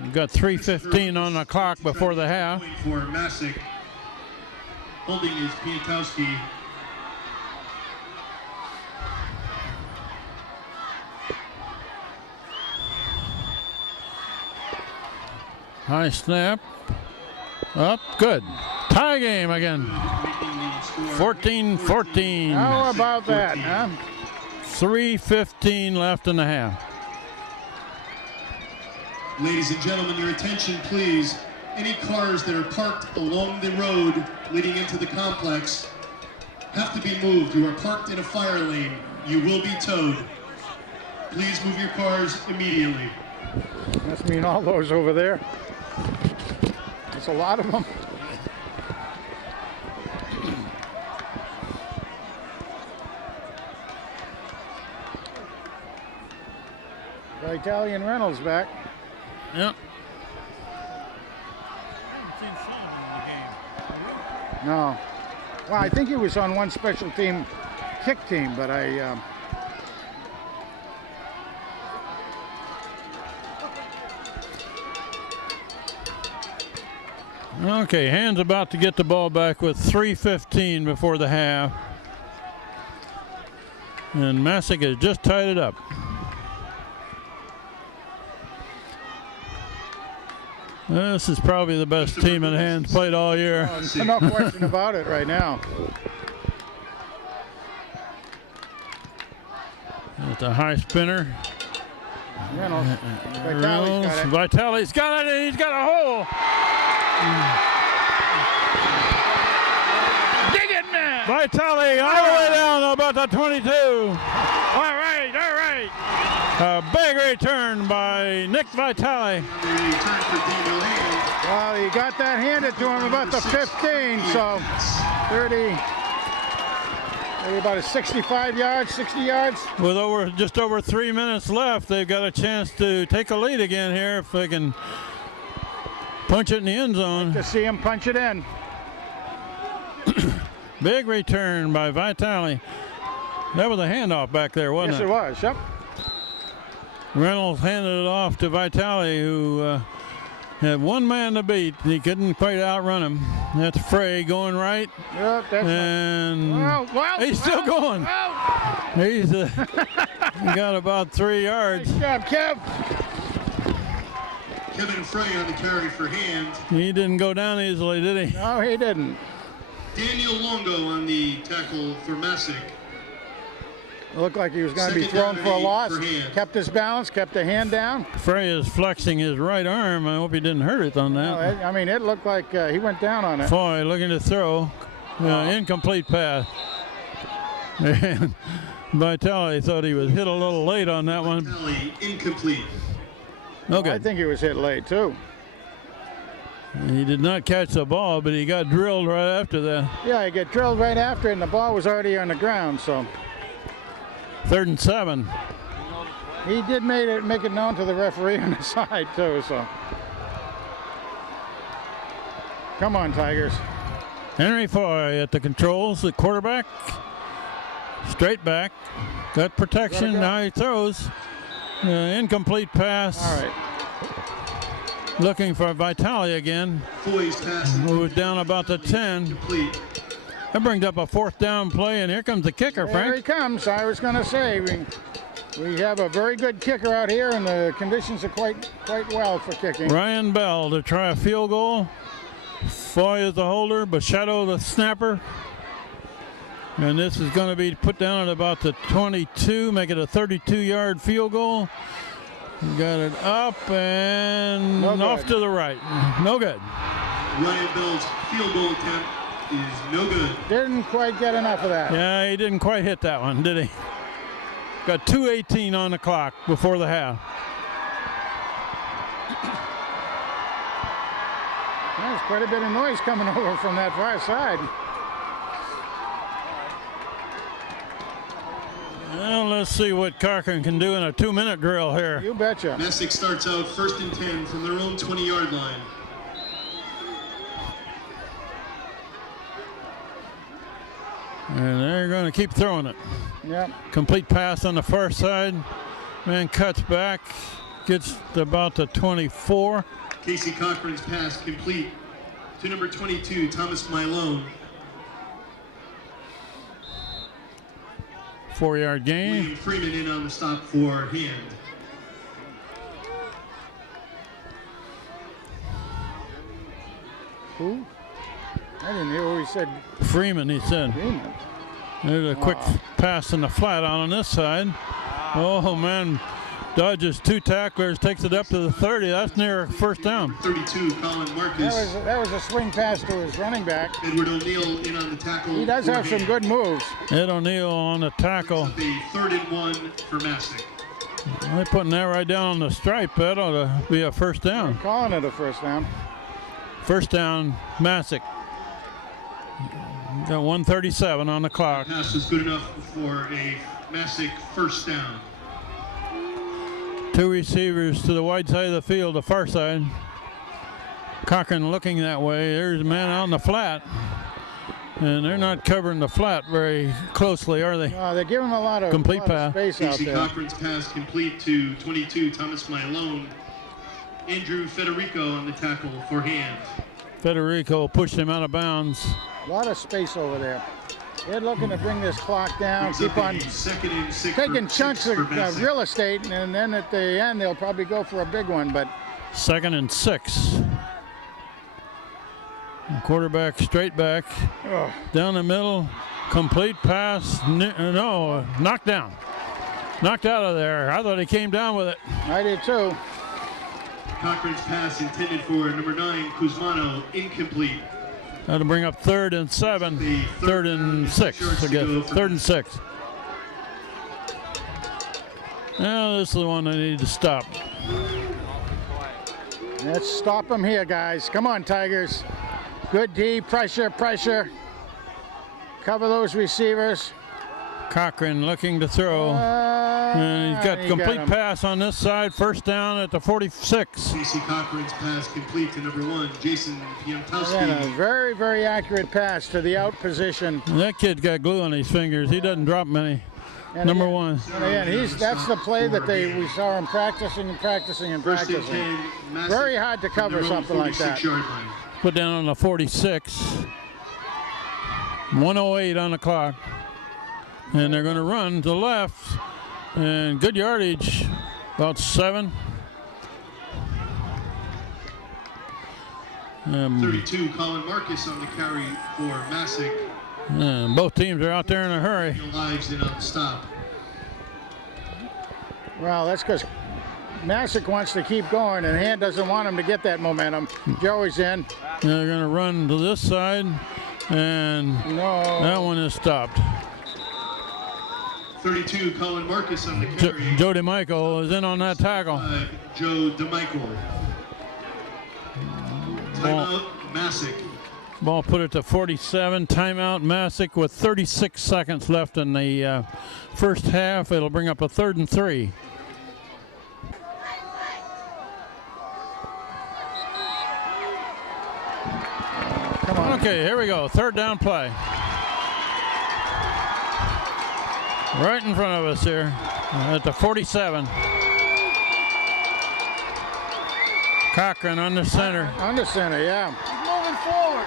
We've got 3:15 on the clock before the half. For Masuk, holding is Piantowski. High snap. Up, good. Tie game again. 14-14. How about that, huh? 3:15 left in the half. Ladies and gentlemen, your attention please. Any cars that are parked along the road leading into the complex have to be moved. You are parked in a fire lane. You will be towed. Please move your cars immediately. Must mean all those over there. There's a lot of them. The Italian Reynolds back. Yep. No. Well, I think he was on one special team kick team, but Okay, Hand's about to get the ball back with 3:15 before the half. And Masuk has just tied it up. This is probably the best team in Hand's played all year. no question about it right now. It's a high spinner. Reynolds. Vitale's got it, and he's got a hole. Dig it, man! Vitale all the way down to about the 22. All right, all right. A big return by Nick Vitale. Well, he got that handed to him about the 15, so 30, maybe about a 65 yards, 60 yards. With just over 3 minutes left, they've got a chance to take a lead again here if they can punch it in the end zone. To see him punch it in. Big return by Vitale. That was a handoff back there, wasn't it? Yes, it was. Yep. Reynolds handed it off to Vitale, who had one man to beat. He couldn't quite outrun him. That's Frey going right. Yep, that's and he's still going. He's got about 3 yards. Nice job, Kev. Kevin Frey on the carry for Hand. He didn't go down easily, did he? No, he didn't. Daniel Longo on the tackle for Masuk. It looked like he was going to be thrown for a loss. Kept his balance, kept the hand down. Frey is flexing his right arm. I hope he didn't hurt it on that. No, I mean, it looked like he went down on it. Foy looking to throw. Incomplete pass. And Vitale thought he was hit a little late on that one. Vitale, incomplete. Okay. I think he was hit late, too. He did not catch the ball, but he got drilled right after that. Yeah, he got drilled right after, and the ball was already on the ground, so. 3rd and 7. He did make it known to the referee on the side, too, so. Come on, Tigers. Henry Foy at the controls, the quarterback. Straight back. Got protection. Go. Now he throws. Incomplete pass. All right. Looking for Vitale again. Foy's pass. Moved down about the 10. Complete. That brings up a 4th down play, and here comes the kicker, Frank. There he comes. I was going to say, we have a very good kicker out here, and the conditions are quite well for kicking. Ryan Bell to try a field goal. Foy is the holder, Bachetto the snapper. And this is going to be put down at about the 22, make it a 32-yard field goal. Got it up and off to the right. No good. Ryan Bell's field goal attempt is no good. Didn't quite get enough of that. Yeah, he didn't quite hit that one, did he? Got 2:18 on the clock before the half. There's quite a bit of noise coming over from that far side. Well, let's see what Cochran can do in a 2-minute drill here. You betcha. Masuk starts out 1st and 10 from their own 20-yard line. And they're going to keep throwing it. Yep. Complete pass on the far side. Man cuts back, gets to about the 24. Casey Cochran's pass complete to number 22, Thomas Milone. 4-yard gain. William Freeman in on the stop for Hand. Who? I didn't hear who he said. Freeman, he said. Freeman. There's a quick pass in the flat on this side. Oh, man. Dodges 2 tacklers, takes it up to the 30. That's near a first down. 32, Colin Marcus. That was a swing pass to his running back. Edward O'Neill in on the tackle. He does have some good moves. Ed O'Neill on the tackle. The 3rd and 1 for Masuk. They're putting that right down on the stripe. That ought to be a first down. They're calling it a first down. First down, Masuk. Got 1:37 on the clock. The pass was good enough for a Masuk first down. 2 receivers to the wide side of the field, the far side. Cochran looking that way. There's a man out in the flat. And they're not covering the flat very closely, are they? They're giving him a lot of Complete pass. Space out Casey there. Cochran's pass complete to 22, Thomas Milone. Andrew Federico on the tackle for Hand. Federico pushed him out of bounds. A lot of space over there. They're looking to bring this clock down, Brings keep up on a 2nd and 6 taking for chunks of Masuk. real estate, and then at the end they'll probably go for a big one. But 2nd and 6. Quarterback straight back. Down the middle. Complete pass. No, knocked down. Knocked out of there. I thought he came down with it. I did too. Cochran's pass intended for number 9, Kuzmano, incomplete. That'll bring up 3rd and 7. 3rd and 6, I guess. 3rd and 6. Now this is the one I need to stop. Let's stop them here, guys. Come on, Tigers. Good D, pressure, pressure. Cover those receivers. Cochran looking to throw. And he's got complete pass on this side. First down at the 46. Casey Cochran's pass complete to number 1, Jason And a Piantowski. very, very accurate pass to the out position. That kid's got glue on his fingers. He doesn't drop many. And Number again, 1. And again, that's the play that we saw him practicing and practicing and 1st and practicing. 10, Masuk Very hard to from their cover own something like that. 46-yard line. Put down on the 46. 1:08 on the clock. And they're going to run to the left. And good yardage, about 7. 32, Colin Marcus on the carry for Masuk. Both teams are out there in a hurry. No lives in on the stop. Well, that's because Masuk wants to keep going, and Hand doesn't want him to get that momentum. Joey's in. They're going to run to this side, and No. that one is stopped. 32, Colin Marcus on the carry. Joe DeMichael is in on that tackle. Joe DeMichael. Timeout, Masuk. Ball put it to 47. Timeout, Masuk with 36 seconds left in the first half. It'll bring up a 3rd and 3. Come on. Okay, here we go. 3rd down play. Right in front of us here at the 47. Cochran under center. Under center, yeah. He's moving forward.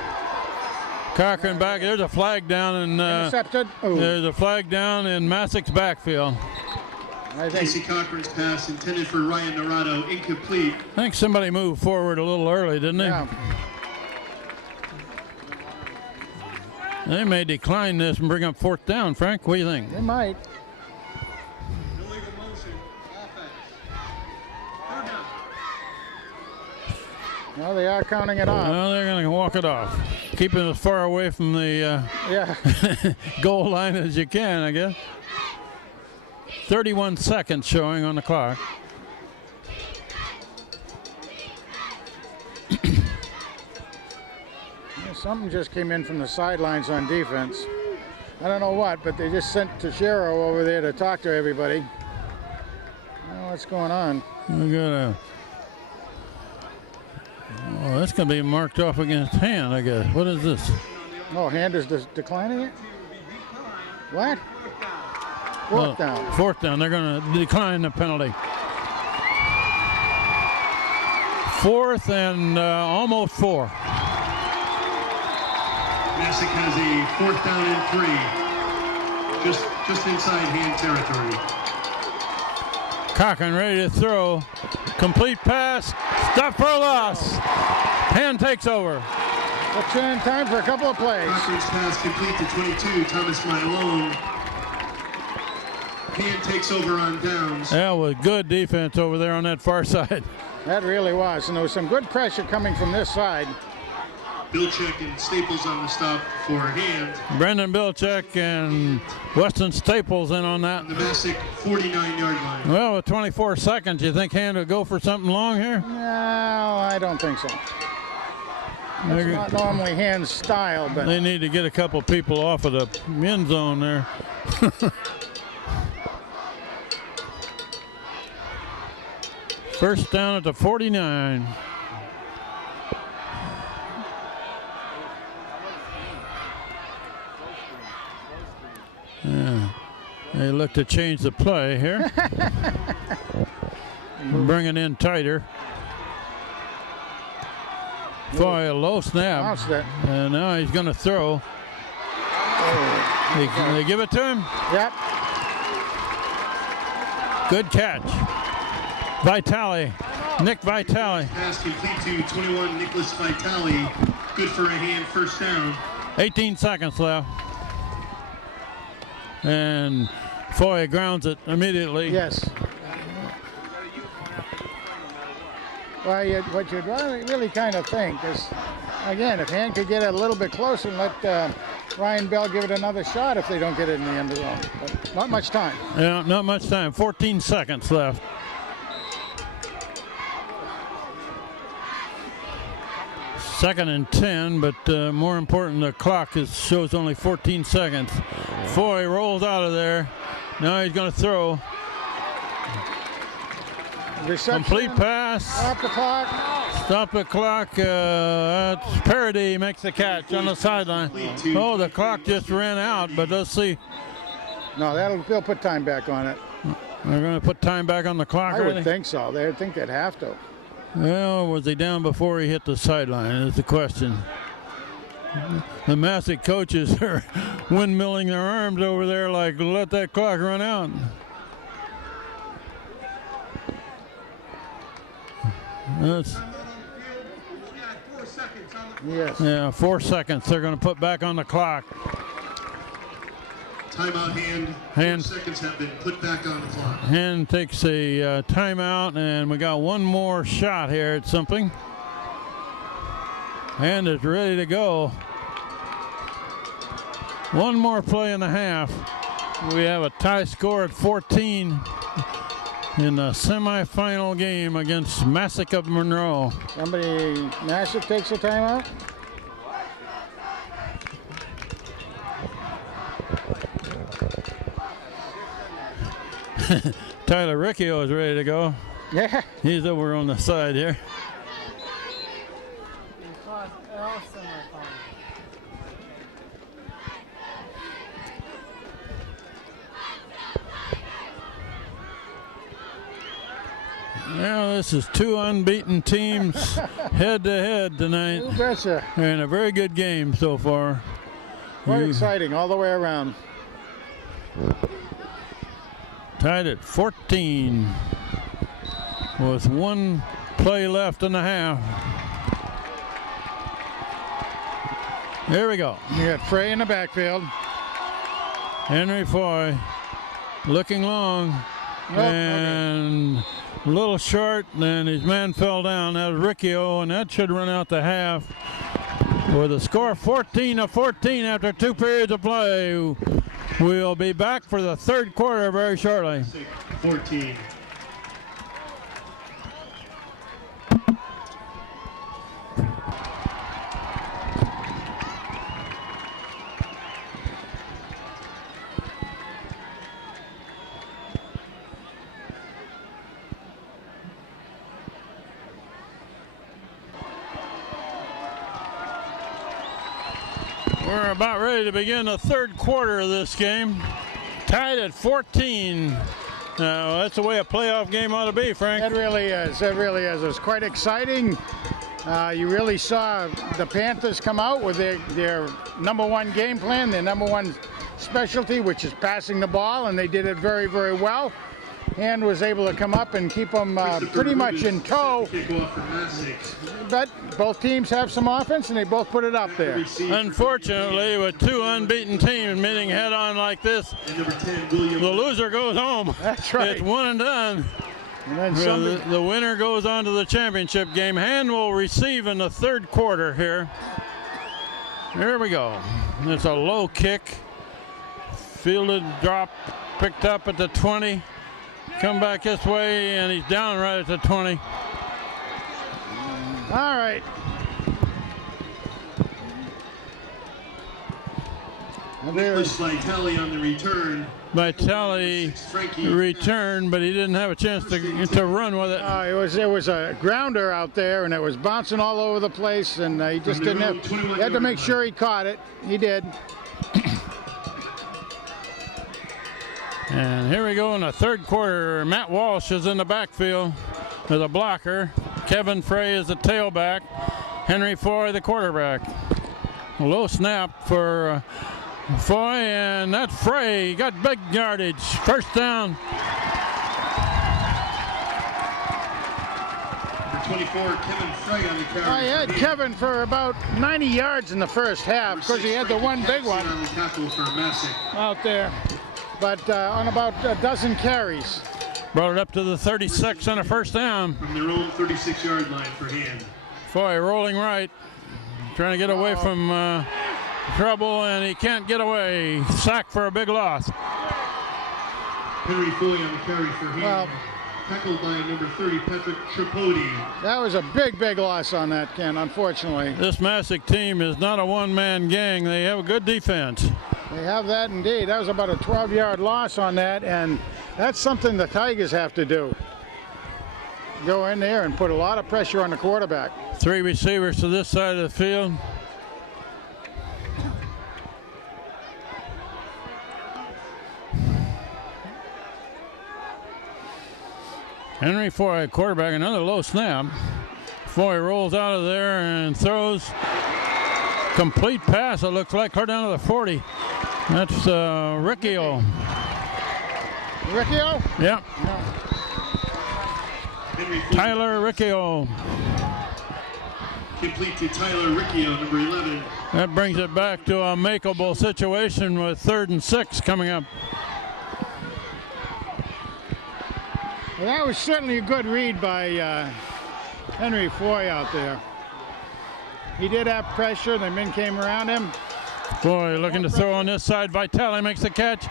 Cochran back. There's a flag down in Intercepted. there's a flag down in Masuk's backfield. I think Casey Cochran's pass intended for Ryan Naranjo, incomplete. I think somebody moved forward a little early, didn't they? yeah. They may decline this and bring up 4th down. Frank, what do you think? They might. Illegal motion, offense. 3rd down. Well, they are counting it off. Well, they're going to walk it off. Keep it as far away from the goal line as you can, I guess. 31 seconds showing on the clock. Something just came in from the sidelines on defense. I don't know what, but they just sent Teixeira over there to talk to everybody. I don't know what's going on. We got a. Oh, that's going to be marked off against hand, I guess. What is this? Oh, hand is declining it? What? Fourth down. Fourth down. They're going to decline the penalty. Fourth and almost 4. Masuk has a 4th down and 3. Just inside hand territory. Cochran ready to throw. Complete pass. Stop for a loss. Hand takes over. Let's in time for a couple of plays. Cochran's pass complete to 22. Thomas Malone. Hand takes over on downs. That was good defense over there on that far side. That really was. And there was some good pressure coming from this side. Bilchek and Staples on the stop for hand. Brendan Bilchek and Weston Staples in on that. The Masuk 49-yard line. Well, with 24 seconds, you think Hand will go for something long here? No, I don't think so. It's not normally Hand's style, but they need to get a couple people off of the end zone there. First down at the 49. Yeah. They look to change the play here. Bring it in tighter. For a low snap. And now he's going to throw. They give it to him? Yep. Good catch. Vitale. Nick Vitale. Pass complete to 21, Nicholas Vitale. Good for a hand, first down. 18 seconds left. And Foy grounds it immediately. Yes. Well, what you'd really kind of think is, again, if Hand could get it a little bit closer and let Ryan Bell give it another shot if they don't get it in the end zone. But not much time. Yeah, not much time. 14 seconds left. Second and 10, but more important, the clock shows only 14 seconds. Foy rolls out of there. Now he's going to throw. Reception. Complete pass. Stop the clock. Stop the clock. Parody makes the catch on the sideline. Oh, the clock just ran out, but let's see. No, they'll put time back on it. They're going to put time back on the clock. I would think so. They think they'd have to. Well, was he down before he hit the sideline is the question. The Masuk coaches are windmilling their arms over there like, let that clock run out. That's, yes. Yeah, 4 seconds they're going to put back on the clock. Timeout Hand. 4 seconds have been put back on the clock. Hand takes a timeout, and we got one more shot here at something. Hand is ready to go. One more play and a half. We have a tie score at 14 in the semifinal game against Masuk of Monroe. Masuk takes a timeout? Tyler Riccio is ready to go. Yeah. He's over on the side here. Class L Semifinal. Well, this is two unbeaten teams head to head tonight. You betcha. And a very good game so far. Quite exciting all the way around. Tied at 14 with one play left in the half. There we go. You got Frey in the backfield. Henry Foy looking long. And A little short, and his man fell down. That was Riccio, and that should run out to half. With a score 14-14 after 2 periods of play. We'll be back for the third quarter very shortly. 14. We're about ready to begin the third quarter of this game. Tied at 14. Now, that's the way a playoff game ought to be, Frank. It really is. It really is. It was quite exciting. You really saw the Panthers come out with their #1 game plan, their #1 specialty, which is passing the ball, and they did it very, very well. Hand was able to come up and keep them pretty much in tow. But both teams have some offense, and they both put it up there. Unfortunately, with 2 unbeaten teams meeting head-on like this, the loser goes home. That's right. It's one and done. And then The winner goes on to the championship game. Hand will receive in the third quarter here. Here we go. It's a low kick. Fielded, drop, picked up at the 20. Come back this way, and he's down right at the 20. All right. Nicholas Vitale on the return. Vitale returned, but he didn't have a chance to run with it. It was a grounder out there, and it was bouncing all over the place, and he just didn't have. He had to make sure he caught it. He did. And here we go in the third quarter. Matt Walsh is in the backfield as a blocker. Kevin Frey is the tailback. Henry Foy the quarterback. A low snap for Foy, and that's Frey. He got big yardage. First down. Number 24, Kevin Frey on the carry. I had Kevin for about 90 yards in the first half because he had the one big one on the tackle for Masuk. out there. But on about a dozen carries. Brought it up to the 36 on a first down. From their own 36-yard line for Hand. Foy rolling right. Trying to get away from trouble, and he can't get away. Sack for a big loss. Henry Foy on the carry for Hand. Well, tackled by number 30, Patrick Tripodi. That was a big, big loss on that, Ken, unfortunately. This Masuk team is not a one-man gang. They have a good defense. They have that indeed. That was about a 12-yard loss on that, and that's something the Tigers have to do. Go in there and put a lot of pressure on the quarterback. 3 receivers to this side of the field. Henry Foy, quarterback, another low snap. Foy rolls out of there and throws. Complete pass, it looks like, clear down to the 40. That's Riccio. Riccio? Yep. Tyler Riccio. Complete to Tyler Riccio, number 11. That brings it back to a makeable situation with 3rd and 6 coming up. Well, that was certainly a good read by Henry Foy out there. He did have pressure, the men came around him. Foy looking to throw on this side. Vitale makes the catch.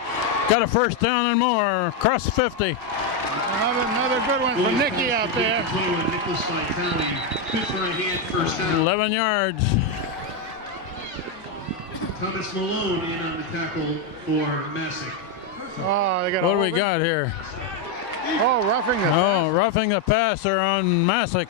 Got a first down and more. Across 50. Another good one for Nicky out there. Nicholas Vitale. Good for a Hand first down. 11 yards. Thomas Malone in on the tackle for Masuk. Oh, they got What do we got here? Oh, roughing the Oh, roughing the passer on Masuk.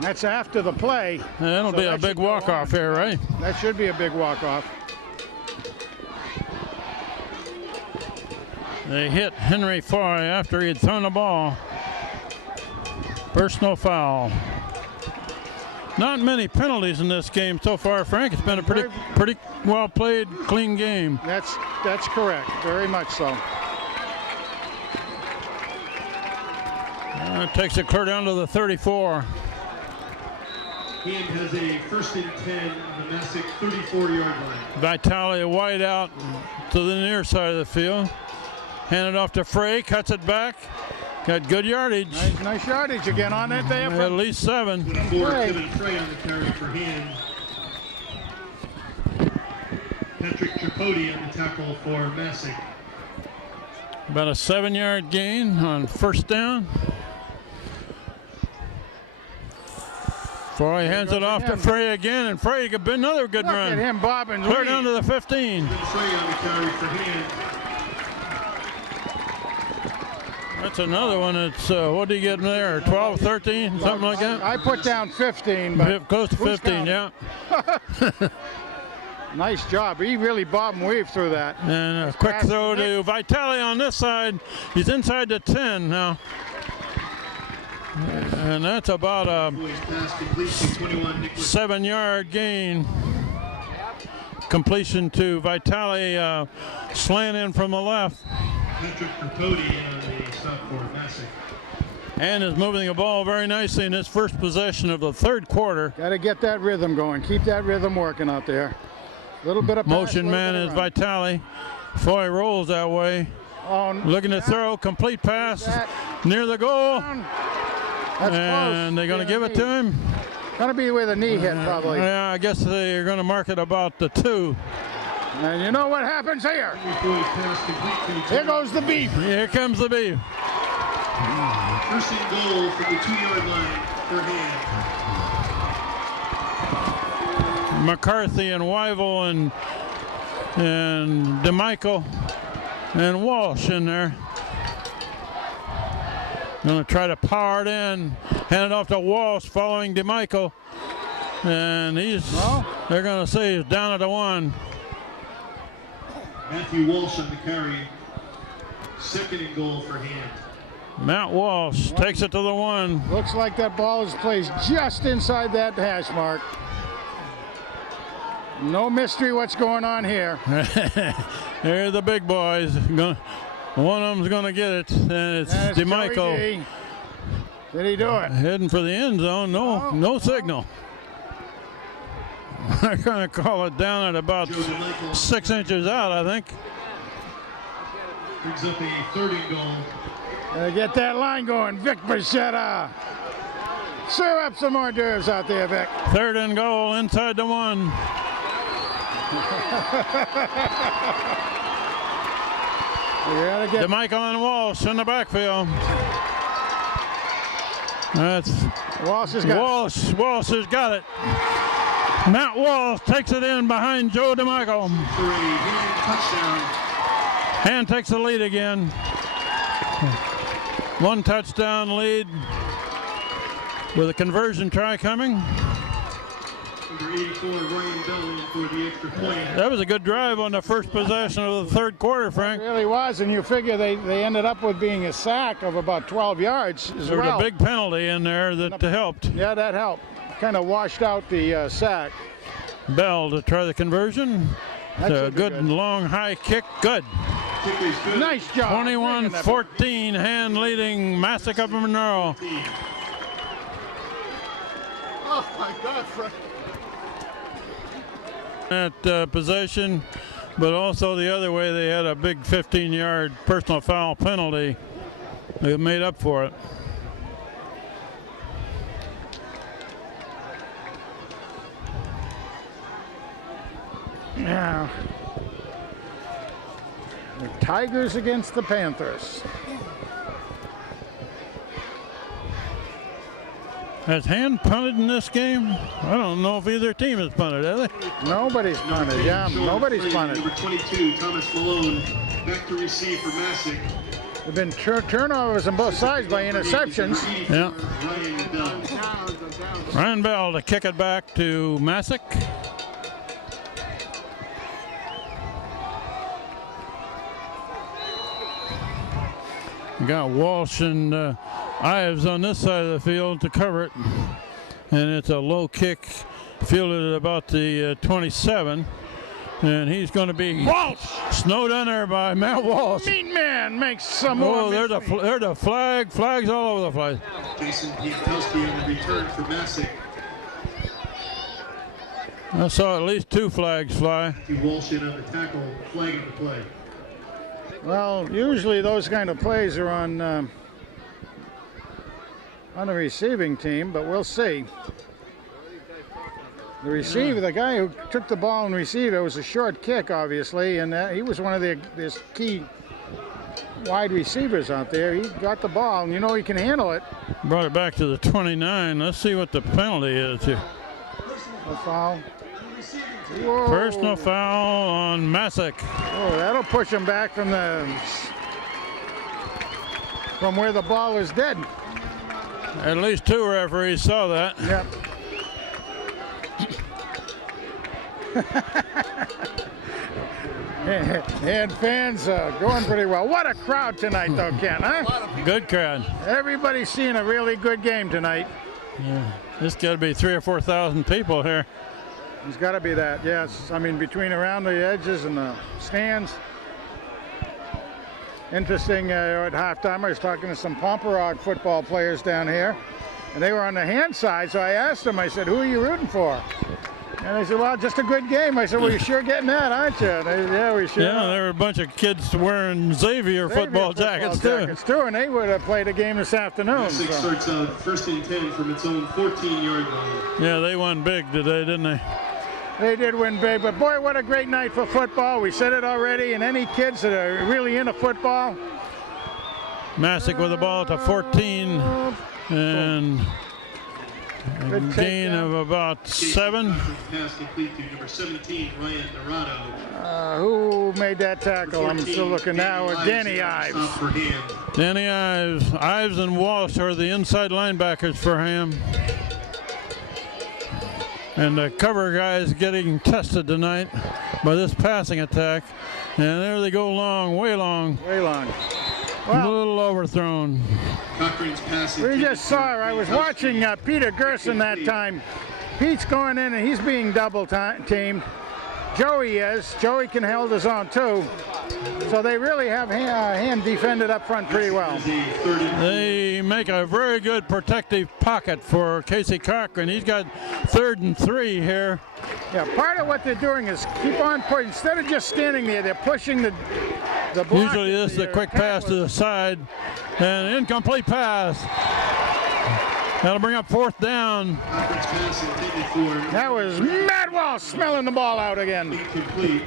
That's after the play. That'll be a big walk-off here, right? That should be a big walk-off. They hit Henry Foy after he had thrown the ball. Personal foul. Not many penalties in this game so far, Frank. It's been a pretty well played, clean game. That's correct. Very much so. It takes it clear down to the 34. Hand has a 1st and 10 on the Masuk 34-yard line. Vitale wide out to the near side of the field. Hand it off to Frey, cuts it back. Got good yardage. Nice yardage again on it there. At least 7. Kevin Frey on the carry for Hand. Patrick Tripodi on the tackle for Masuk. About a 7-yard gain on 1st down. Frey hands it off to Frey again, and Frey got another good run. Look at him bobbing. Clear down to the 15. Frey on the carry for Hand. That's another one. It's what do you get there? 12, 13, something like that? I put down 15, but close to 15, yeah. Nice job. He really bobbed and weaved through that. And a quick throw to Vitale on this side. He's inside the 10 now. And that's about a 7-yard gain. Completion to Vitale, slant in from the left. Patrick Tripodi on the stop for Masuk. And is moving the ball very nicely in his first possession of the 3rd quarter. Got to get that rhythm going. Keep that rhythm working out there. A little bit of pass, motion man is Vitale. Foy rolls that way. Looking to throw, complete pass near the goal. That's and close. They're going to give it to him. Going to be where the knee hit, probably. Yeah, I guess they're going to mark it about the 2. And you know what happens here? Here goes the beef. Here comes the beef. 1st and goal from the 2-yard line for Hand. McCarthy and Wyville and DeMichael and Walsh in there. Going to try to power it in. Hand it off to Walsh following DeMichael. And they're going to say he's down at the 1. Matthew Walsh on the carry. 2nd and goal for Hand. Matt Walsh takes it to the 1. Looks like that ball is placed just inside that hash mark. No mystery what's going on here. Here are the big boys. One of them's going to get it, and it's DeMichael. Did he do it? Heading for the end zone. No signal. They're going to call it down at about 6 inches out, I think. Brings up a 3rd and goal. Gotta get that line going, Vic Bichetta. Stir up some more nerves out there, Vic. 3rd and goal inside the 1. DeMichael and Walsh in the backfield. That's Walsh has got it. Matt Walsh takes it in behind Joe DeMichael. Hand takes the lead again. 1 touchdown lead with a conversion try coming. Number 84, Ryan Bell for the extra point. That was a good drive on the first possession of the 3rd quarter, Frank. It really was, and you figure they ended up with being a sack of about 12 yards as There was well. a big penalty in there that helped. Yeah, that helped. Kind of washed out the sack. Bell to try the conversion. That's a good long high kick. Good. Nice job. 21-14, Hand leading Masuk of Monroe. Oh my God, Frank. That possession, but also the other way, they had a big 15-yard personal foul penalty. They made up for it. Now, the Tigers against the Panthers. Has Hand punted in this game? I don't know if either team has punted, have they? Nobody's punted, yeah, nobody's punted. Number 22, Thomas Malone, back to receive for Masuk. There have been turnovers on both sides by interceptions. Yeah. Ryan Bell. Ryan Bell to kick it back to Masuk. We got Walsh and Ives on this side of the field to cover it. And it's a low kick fielded at about the 27. And he's going to be snowed under by Matt Walsh. Mean man makes some more. Oh, there's a flags all over the place. Jason Pinkowski on the return for Masuk. I saw at least 2 flags fly. Walsh in on the tackle, flagging the play. Well, usually those kind of plays are on the receiving team, but we'll see. The receiver, the guy who took the ball and received it, was a short kick, obviously, and he was one of their key wide receivers out there. He got the ball, and you know he can handle it. Brought it back to the 29. Let's see what the penalty is here. A foul. Whoa. Personal foul on Masuk. Oh, that'll push him back from where the ball is dead. At least 2 referees saw that. Yep. And fans going pretty well. What a crowd tonight, though, Ken, huh? Good crowd. Everybody's seeing a really good game tonight. Yeah, there's got to be 3,000 or 4,000 people here. There's got to be that, yes. I mean, between around the edges and the stands. Interesting, at halftime, I was talking to some Pomperog football players down here, and they were on the hand side, so I asked them, I said, who are you rooting for? And they said, well, just a good game. I said, well, you're sure getting that, aren't you? They, yeah, we sure. Yeah, there were a bunch of kids wearing Xavier football jackets too. And they would have played a game this afternoon. Masuk starts out 1st and 10 from its own 14-yard line. Yeah, they won big today, didn't they? They did win big, but boy, what a great night for football. We said it already, and any kids that are really into football. Masuk with the ball to 14, and a gain of about 7. Pass complete to number 17, Ryan Dorado. Who made that tackle? 14, I'm still looking now at Danny Ives. Danny Ives. Ives and Walsh are the inside linebackers for him. And the cover guys getting tested tonight by this passing attack. And there they go long, way long. Way long. Well, a little overthrown. We just saw her. I was watching Peter Gerson that time. Pete's going in and he's being double teamed. Joey is. Joey can hold his own too. So they really have him defended up front pretty well. They make a very good protective pocket for Casey Cochran. He's got 3rd and 3 here. Yeah, part of what they're doing is keep on pushing. Instead of just standing there, they're pushing the block. Usually this is a quick pass to the side. And incomplete pass. That'll bring up 4th down. That was Matt Walsh smelling the ball out again. Incomplete.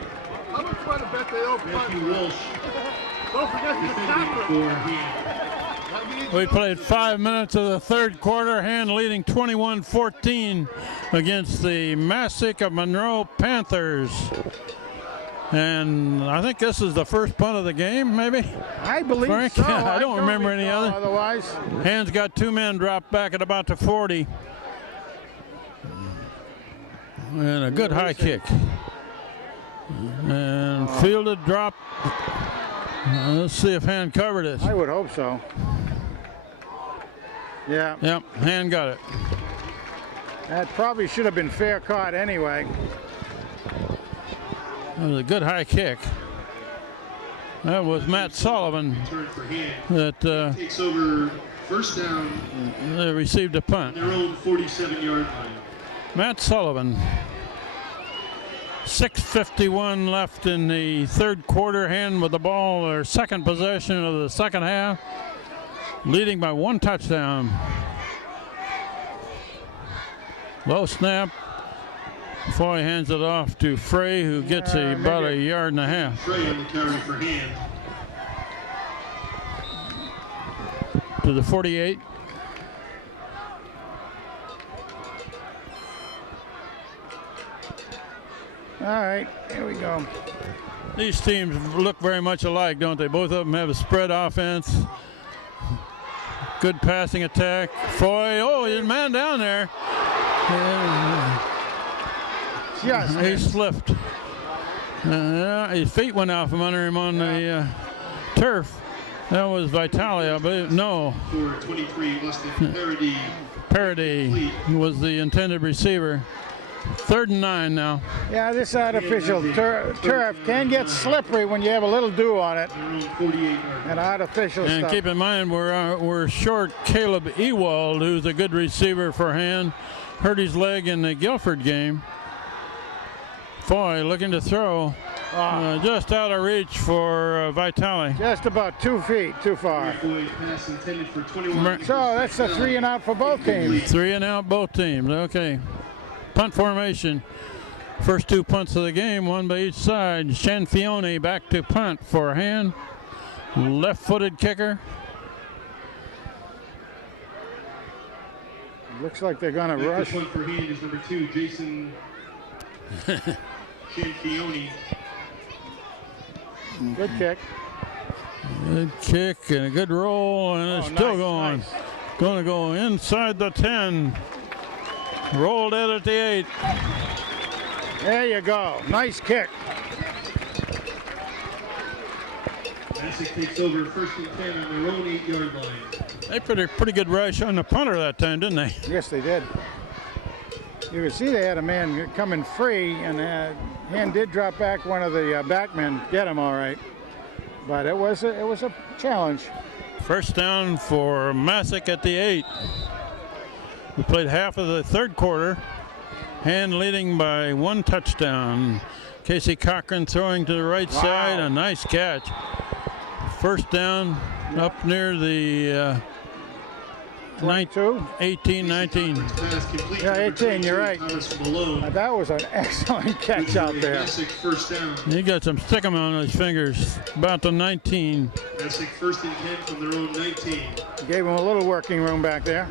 How much money bet they owe Matthew Walsh. Don't forget the tackler. We played 5 minutes of the 3rd quarter, Hand leading 21-14 against the Masuk of Monroe Panthers. And I think this is the first punt of the game, maybe? I believe Frank? so. I don't remember any other. Otherwise. Hand's got 2 men dropped back at about the 40. And a good high kick. And fielded, dropped. Let's see if Hand covered it. I would hope so. Yeah. Yep, Hand got it. That probably should have been fair caught anyway. That was a good high kick. That was Matt Sullivan that takes over 1st down. They received a punt. Their own 47-yard line. Matt Sullivan. 6:51 left in the 3rd quarter. Hand with the ball, their 2nd possession of the 2nd half, leading by 1 touchdown. Low snap. Before he hands it off to Frey, who gets about a yard and a half. Frey on the carry for Hand. To the 48. All right, here we go. These teams look very much alike, don't they? Both of them have a spread offense. Good passing attack. Foy, oh, there's a man down there. Yes, he slipped. His feet went out from under him on the turf. That was Vitale, I believe. No. For 23, Austin Parody. Parody was the intended receiver. 3rd and 9 now. Yeah, this artificial turf can get slippery when you have a little dew on it. And artificial and stuff. Keep in mind, we're short Caleb Ewald, who's a good receiver for Hand. Hurt his leg in the Guilford game. Foy looking to throw. Just out of reach for Vitale. Just about 2 feet too far. Foy's pass intended for 21. So that's a 3 and out for both teams. 3 and out both teams. Okay. Punt formation. First 2 punts of the game, one by each side. Shanfione back to punt for Hand. Left-footed kicker. Looks like they're going to rush. The punt for Hand is number 2, Jason Shanfione. Good kick. Good kick and a good roll, and it's still going. Nice. Going to go inside the 10. Rolled it at the 8. There you go. Nice kick. Masuk takes over 1st and 10 on their own 8-yard line. They put a pretty good rush on the punter that time, didn't they? Yes, they did. You could see they had a man coming free, and Hand did drop back one of the backmen, get him all right. But it was a challenge. First down for Masuk at the 8. We played half of the 3rd quarter. Hand leading by 1 touchdown. Casey Cochran throwing to the right side, a nice catch. First down up near the 18, 19. Yeah, 18, you're right. That was an excellent catch out there. First down. He got some stickum on his fingers. About the 19. Masuk 1st and 10 from their own 19. Gave him a little working room back there.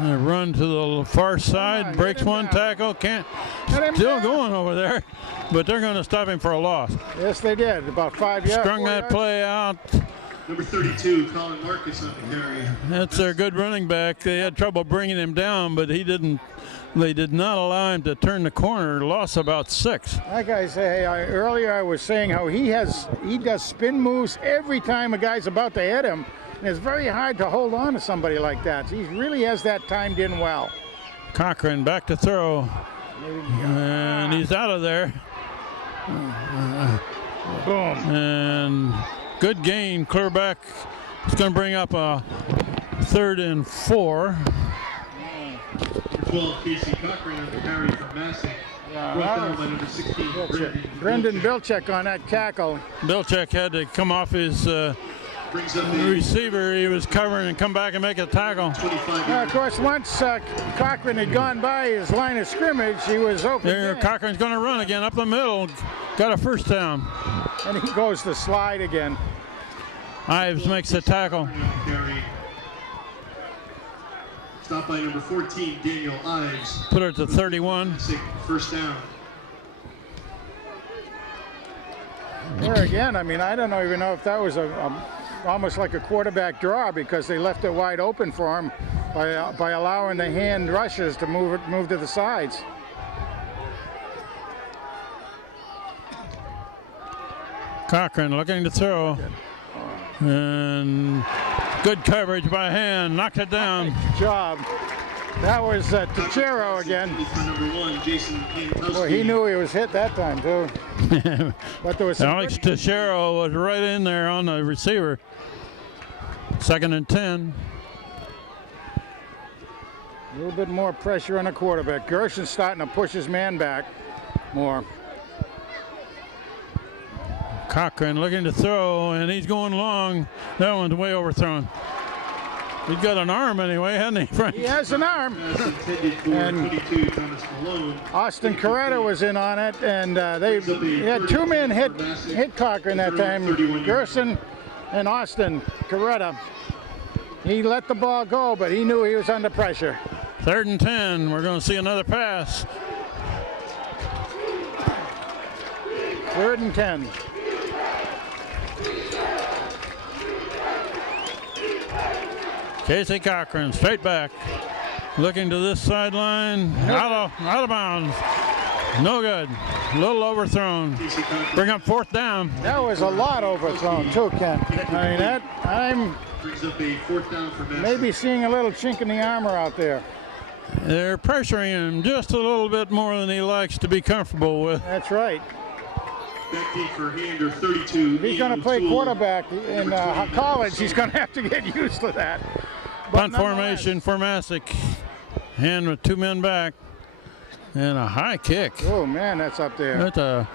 Run to the far side, breaks one tackle, still going over there, but they're going to stop him for a loss. Yes, they did. About 5 yards. Strung that play out. Number 32, Colin Marcus on the carry. That's their good running back. They had trouble bringing him down, but they did not allow him to turn the corner. Lost about 6. Like I say, earlier I was saying how he does spin moves every time a guy's about to hit him. And it's very hard to hold on to somebody like that. He really has that timed in well. Cochran back to throw. And he's out of there. Boom. And good gain, clear back. It's going to bring up a 3rd and 4. 12, Casey Cochran on the carry from Masuk. Brought down by number 16, Brendan Bilchek on that tackle. Bilchek had to come off his receiver he was covering and come back and make a tackle. Of course, once Cochran had gone by his line of scrimmage, he was open. There, Cochran's going to run again up the middle. Got a first down. And he goes to slide again. Ives makes the tackle. Stop by number 14, Daniel Ives. Put it to 31. First down. There again, I mean, I don't even know if that was almost like a quarterback draw, because they left it wide open for him by allowing the hand rushes to move to the sides. Cochran looking to throw. And good coverage by Hand. Knocked it down. Good job. That was Tachero again. Boy, he knew he was hit that time, too. But there was Alex Tachero was right in there on the receiver. 2nd and 10. A little bit more pressure on the quarterback. Gerson's starting to push his man back more. Cochran looking to throw, and he's going long. That one's way overthrown. He's got an arm anyway, hasn't he, Frank? He has an arm. And Austin Coretta was in on it, and they had 2 men hit Cochran that time. Gerson and Austin Coretta. He let the ball go, but he knew he was under pressure. 3rd and 10. We're going to see another pass. 3rd and 10. Casey Cochran straight back, looking to this sideline, out of bounds. No good. A little overthrown. Bring up 4th down. That was a lot overthrown too, Ken. I mean, I'm maybe seeing a little chink in the armor out there. They're pressuring him just a little bit more than he likes to be comfortable with. That's right. Back deep for Hand, or 32. If he's going to play quarterback in college, he's going to have to get used to that. Punt formation for Masuk. Hand with 2 men back. And a high kick. Oh, man, that's up there. That's a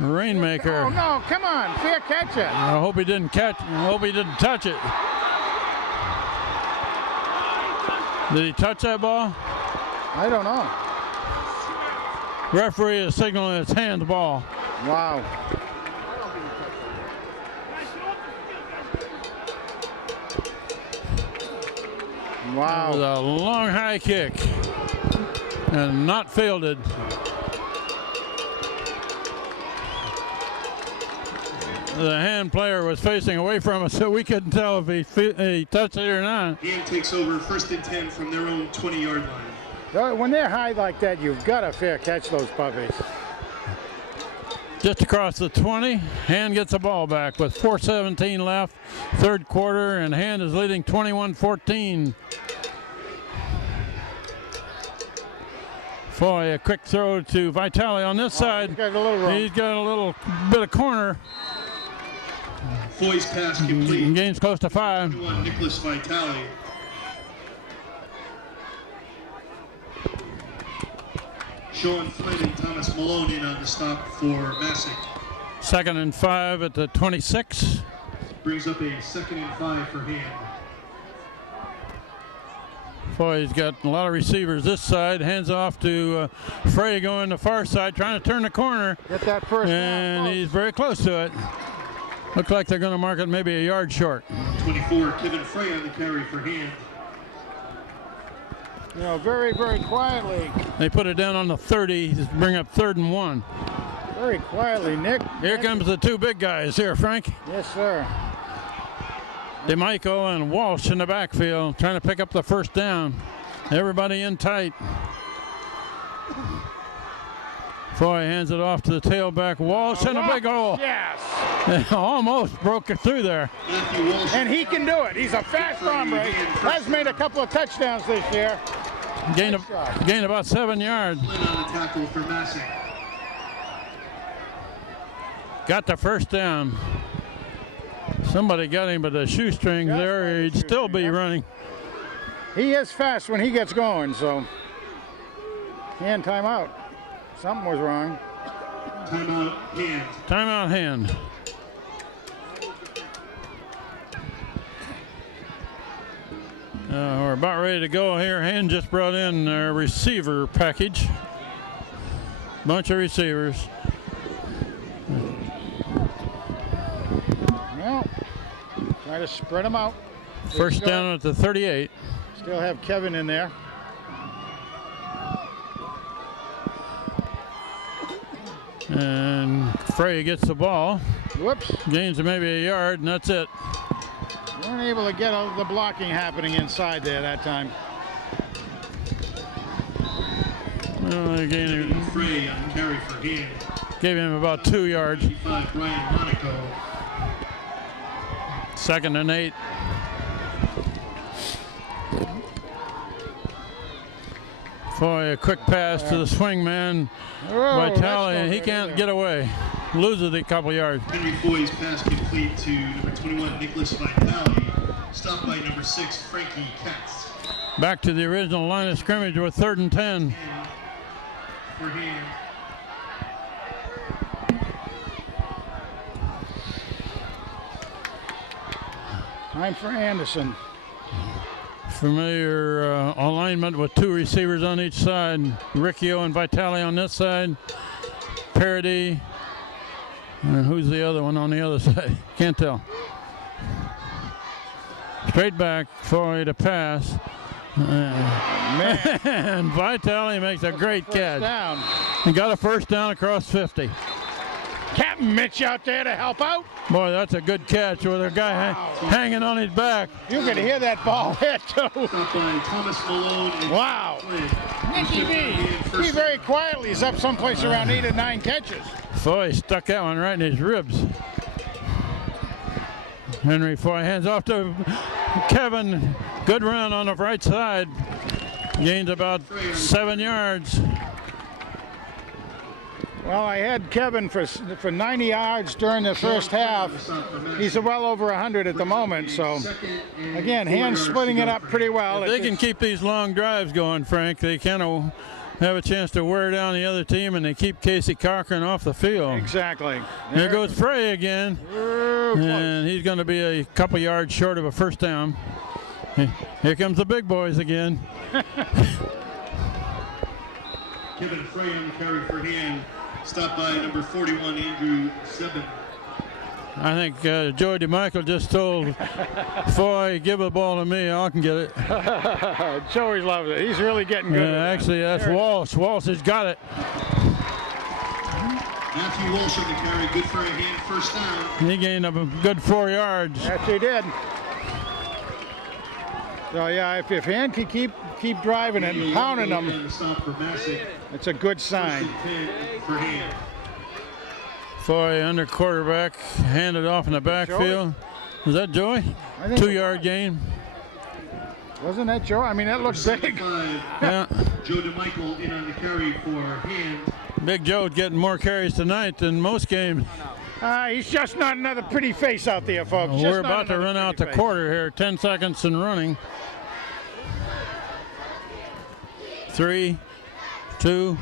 rainmaker. Oh, no, come on. Fair catch it. I hope he didn't catch. I hope he didn't touch it. Did he touch that ball? I don't know. Referee is signaling it's handball. Wow. Wow. It was a long high kick and not fielded. The hand player was facing away from us, so we couldn't tell if he touched it or not. Hand takes over 1st and 10 from their own 20-yard line. When they're high like that, you've got to fair catch those puppies. Just across the 20, Hand gets the ball back with 4:17 left, 3rd quarter, and Hand is leading 21-14. Foy, a quick throw to Vitale on this side. He's got a little room. He's got a little bit of corner. Foy's pass complete. Gains close to 5. Nicholas Vitale. Sean Flynn and Thomas Malone in on the stop for Masuk. 2nd and 5 at the 26. Brings up a 2nd and 5 for Hand. Foy's got a lot of receivers this side. Hands off to Frey going the far side, trying to turn the corner. Get that first and down. He's very close to it. Looks like they're going to mark it maybe a yard short. 24, Kevin Frey on the carry for Hand. You know, very, very quietly. They put it down on the 30 to bring up 3rd and 1. Very quietly, Nick. Here comes the 2 big guys here, Frank. Yes, sir. DeMichael and Walsh in the backfield trying to pick up the 1st down. Everybody in tight. Foy hands it off to the tailback. Walsh in a big hole. Yes. Almost broke it through there. And he can do it. He's a fast hombre. Has made a couple of touchdowns this year. Gained about 7 yards. Flynn on the tackle for Masuk. Got the 1st down. Somebody got him, but the shoestring there, he'd still be running. He is fast when he gets going, so. And timeout. Something was wrong. Timeout, Hand. Timeout, Hand. We're about ready to go here. Hand just brought in a receiver package. Bunch of receivers. Well, try to spread them out. 1st down at the 38. Still have Kevin in there. And Frey gets the ball. Whoops. Gains maybe a yard, and that's it. Weren't able to get the blocking happening inside there that time. Well, they Kevin Frey on the carry for Hand. gave him about 2 yards. 25, Brian Monaco. 2nd and 8. Foy, a quick pass to the swing man. Vitale, he can't get away. Loses a couple yards. Henry Foy's pass complete to number 21, Nicholas Vitale. Stopped by number 6, Frankie Katz. Back to the original line of scrimmage with 3rd and 10. For Hand. Time for Anderson. Familiar alignment with 2 receivers on each side. Riccio and Vitale on this side. Parody. And who's the other one on the other side? Can't tell. Straight back, Foy to pass. And Vitale makes a great catch. Down. He got a 1st down across 50. Captain Mitch out there to help out. Boy, that's a good catch with a guy hanging on his back. You could hear that ball hit too. Stopped by Thomas Malone and Wow. Nicky He very quietly is up someplace around 8 or 9 catches. Foy stuck that one right in his ribs. Henry Foy hands off to Kevin. Good run on the right side. Gains about 7 yards. Well, I had Kevin for 90 yards during the first half. He's well over 100 at the moment. So, again, Hand splitting it up pretty well. If they can keep these long drives going, Frank, they kind of have a chance to wear down the other team, and they keep Casey Cochran off the field. Exactly. There goes Frey again, and he's going to be a couple yards short of a first down. Here comes the big boys again. Kevin Frey on the carry for hand. Stopped by number 41, Andrew Zebin. I think Joey DeMichael just told Foy, give the ball to me, I can get it. Joey loves it. He's really getting good. Actually, that's Walsh. Walsh has got it. Matthew Walsh on the carry. Good for a hand first down. He gained a good 4 yards. Yes, he did. So yeah, if Hand can keep driving it and pounding them, it's a good sign. For hand. Foy under quarterback, handed off in the backfield. Was that Joey? 2-yard gain. Wasn't that Joe? I mean, that looks big. Yeah. Joe DeMichael in on the carry for hand. Big Joe's getting more carries tonight than most games. He's just not another pretty face out there, folks. We're about to run out the quarter here. 10 seconds and running. 3, 2,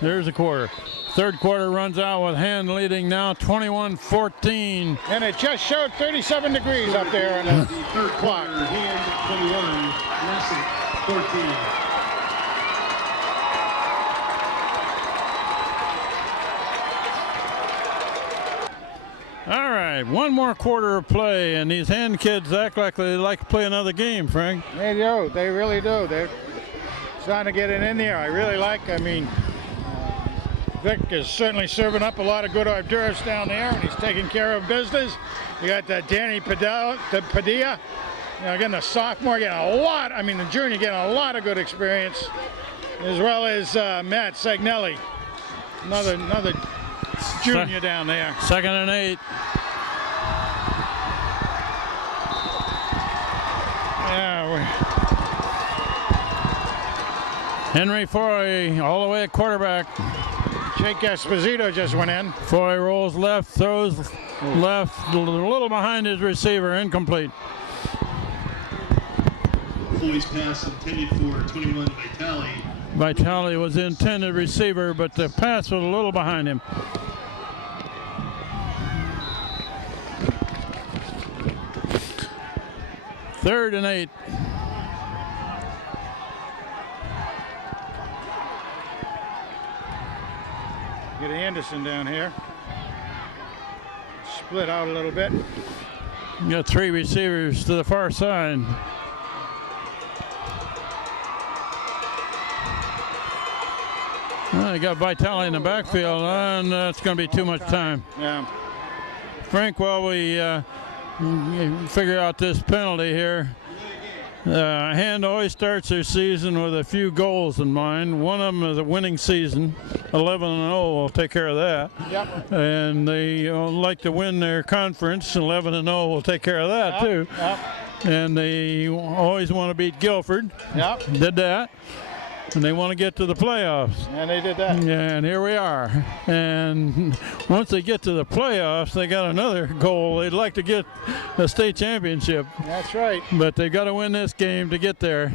there's a quarter. Third quarter runs out with Hand leading now 21-14. And it just showed 37 degrees up there in the third clock. Hand 21, Masuk 14. All right, one more quarter of play, and these Hand kids act like they like to play another game, Frank. They do. They really do. They're starting to get it in there. I really like, Vic is certainly serving up a lot of good hors d'oeuvres down there, and he's taking care of business. You got Danny Padilla, again, the sophomore getting a lot, the junior getting a lot of good experience, as well as Matt Sagnelli, another junior down there. 2nd and 8. Yeah, Henry Foy all the way at quarterback. Jake Esposito just went in. Foy rolls left, throws left, a little behind his receiver, incomplete. Foy's pass intended for 21 Vitale. Vitale was the intended receiver, but the pass was a little behind him. Third and 8. Get Anderson down here. Split out a little bit. You got 3 receivers to the far side. Well, you got Vitale in the backfield, and that's going to be too much time. Yeah. Frank, while we figure out this penalty here, Hand always starts their season with a few goals in mind. One of them is a winning season. 11-0 will take care of that. Yep. And they like to win their conference. 11-0 will take care of that too. Yep. And they always want to beat Guilford. Yep. Did that. And they want to get to the playoffs. And they did that. And here we are. And once they get to the playoffs, they got another goal. They'd like to get a state championship. That's right. But they got to win this game to get there.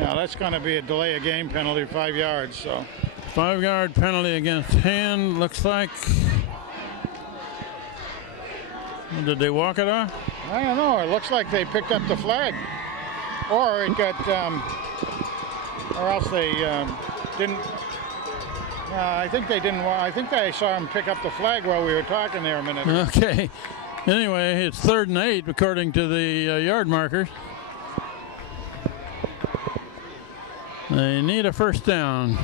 Now that's going to be a delay of game penalty, 5 yards. So 5-yard penalty against Hand. Looks like. Did they walk it off? I don't know. It looks like they picked up the flag, or it got, or else they didn't. I think they didn't. I think I saw him pick up the flag while we were talking there a minute. Okay. Anyway, it's 3rd and 8 according to the yard markers. They need a first down.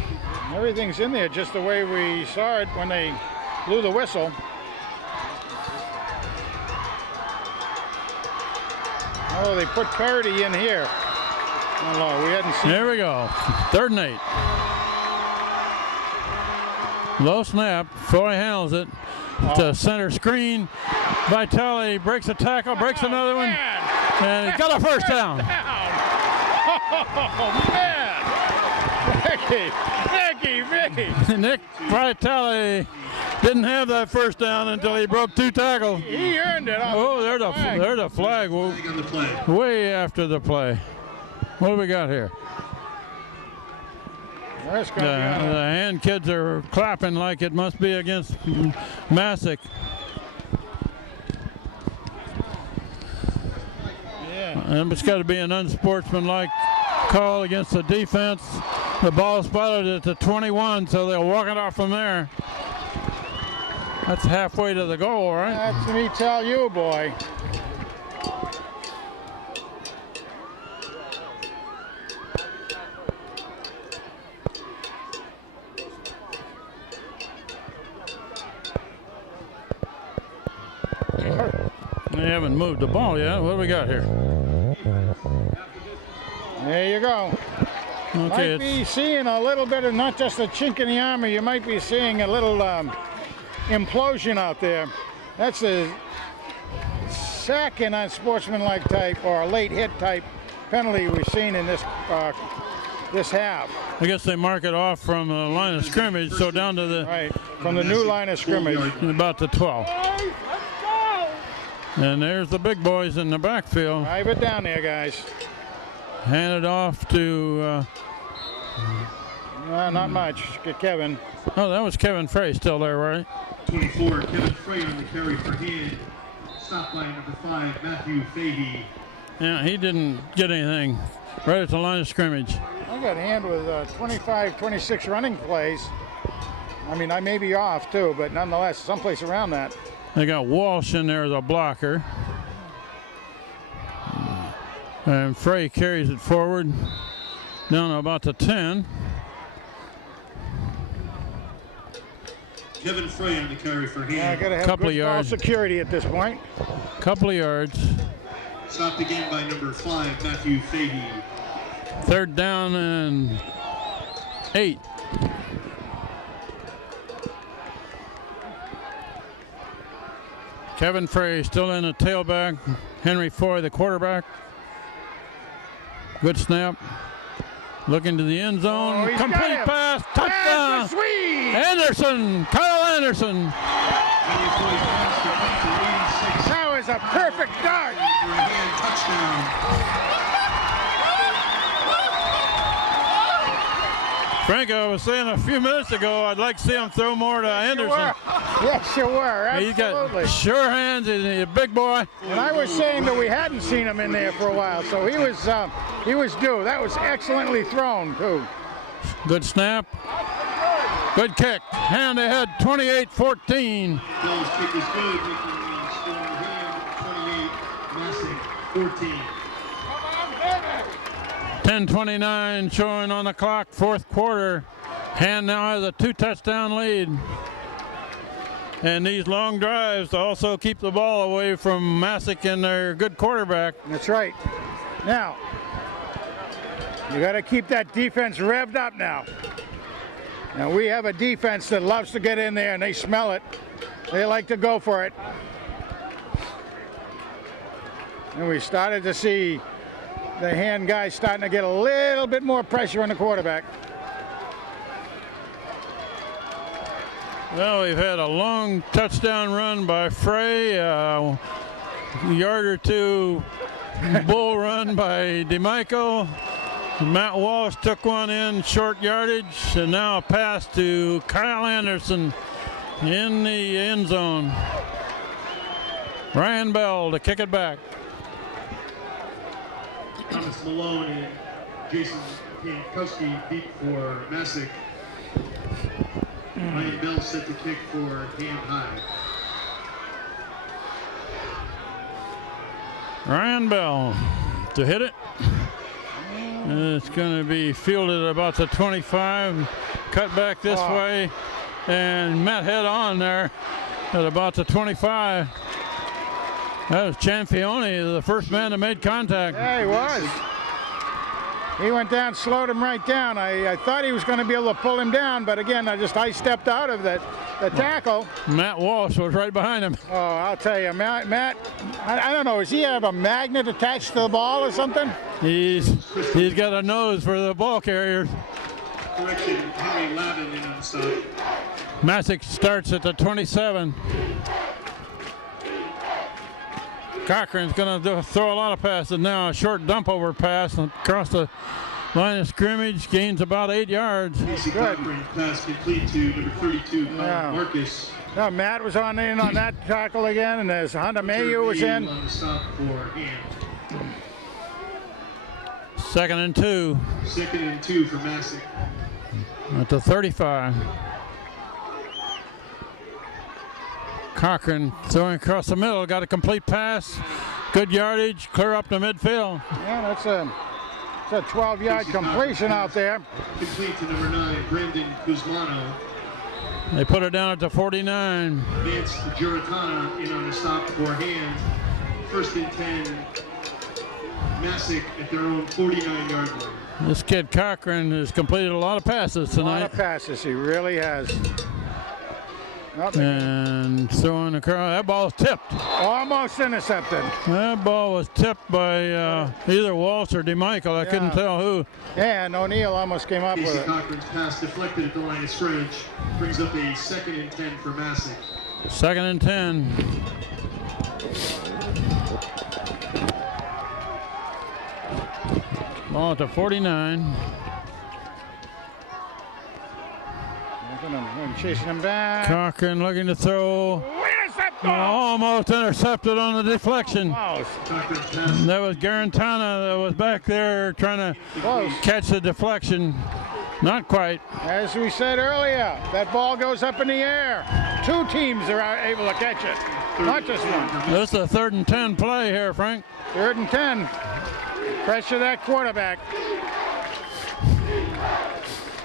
Everything's in there just the way we saw it when they blew the whistle. Oh, they put parity in here. Oh, no, we hadn't seen. There we go. 3rd and 8. Low snap. Foy handles it. To center screen. Vitale breaks a tackle, breaks another one. And he got a first down. Oh, man. Vicky. Nick Vitale didn't have that first down until he broke 2 tackles. He earned it. Oh, there's a flag. On the play. Way after the play. What do we got here? That's The gonna be on hand kids are clapping like it must be against Masuk. Yeah. It's got to be an unsportsmanlike call against the defense. The ball spotted at the 21, so they'll walk it off from there. That's halfway to the goal, right? That's me tell you, boy. They haven't moved the ball yet. What do we got here? There you go. Okay, Might be seeing a little bit of not just a chink in the armor. You might be seeing a little implosion out there. That's a second unsportsmanlike type or a late hit type penalty we've seen in this half. I guess they mark it off from the line of scrimmage, so down to the Right, from the new line of scrimmage. about the 12. And there's the big boys in the backfield. Drive it down there, guys. Handed off to, Not much. Get Kevin. oh, that was Kevin Frey still there, right? 24, Kevin Frey on the carry for hand. Stop by number 5, Matthew Fahey. Yeah, he didn't get anything right at the line of scrimmage. I got a hand with 25, 26 running plays. I mean, I may be off too, but nonetheless, someplace around that. They got Walsh in there as a blocker. And Frey carries it forward down to about the 10. Kevin Frey on the carry for hand. Yeah, I got to have Couple good ball yards. security at this point. Couple of yards. Stopped again by number 5, Matthew Fahey. 3rd down and 8. Kevin Frey still in the tailback. Henry Foy, the quarterback. Good snap. Looking to the end zone. Oh, he's Complete got him. pass. Touchdown. That's sweet. Anderson. Kyle Anderson. Matthew Foy's pass to come to 86 That was a perfect dart. for a hand touchdown. Frank, I was saying a few minutes ago, I'd like to see him throw more to Anderson. Yes, you were. He's got Absolutely. sure hands. He's a big boy. And I was saying that we hadn't seen him in there for a while, so he was due. That was excellently thrown too. Good snap. Good kick. Hand ahead, 28-14. Bill's kick is good, making the score hand 28, Masuk 14. 10:29 showing on the clock, 4th quarter. Hand now has a 2-touchdown lead. And these long drives also keep the ball away from Masuk and their good quarterback. That's right. Now, you got to keep that defense revved up now. Now we have a defense that loves to get in there and they smell it. They like to go for it. And we started to see the hand guys starting to get a little bit more pressure on the quarterback. Well, we've had a long touchdown run by Frey, a yard or two bull run by DeMichael. Matt Walsh took one in short yardage, and now a pass to Kyle Anderson in the end zone. Ryan Bell to kick it back. Thomas Malone and Jason Jankowski deep for Masuk. Ryan Bell set to kick for hand high. Ryan Bell to hit it. It's going to be fielded about the 25. Cut back this way. And met head on there at about the 25. That was Ciampione, the first man that made contact. Yeah, he was. He went down, slowed him right down. I thought he was going to be able to pull him down, but again, I stepped out of the tackle. Matt Walsh was right behind him. Oh, I'll tell you, Matt, I don't know, does he have a magnet attached to the ball or something? He's got a nose for the ball carriers. Correction, Henry Lavin in on stop. Masuk starts at the 27. Cochran's going to throw a lot of passes now. A short dump over pass across the line of scrimmage, gains about 8 yards. Cochran pass complete to number 32, Marcus. No, Matt was in on that tackle again, and there's Hunter Mayhew was in. On the stop for hand. 2nd and 2. 2nd and 2 for Masuk. At the 35. Cochran throwing across the middle, got a complete pass. Good yardage, clear up to midfield. Yeah, that's a 12-yard completion out there. Complete to number 9, Brandon Guzmano. They put it down at the 49. Vance Giratana in on the stop for hand. 1st and 10. Masuk at their own 49-yard line. This kid Cochran has completed a lot of passes tonight. A lot of passes, he really has. And throwing across, that ball was tipped. Almost intercepted. That ball was tipped by either Walsh or DeMichael. I couldn't tell who. Yeah, and O'Neill almost came up with Casey it. Cochran's pass deflected at the line of scrimmage. Brings up a 2nd and 10 for Masuk. 2nd and 10. Ball at the 49. I'm chasing him back. Cochran looking to throw. Almost intercepted on the deflection. That was Garantana that was back there trying to catch the deflection. Not quite. As we said earlier, that ball goes up in the air. 2 teams are able to catch it, not just one. This is a 3rd and 10 play here, Frank. 3rd and 10. Pressure that quarterback.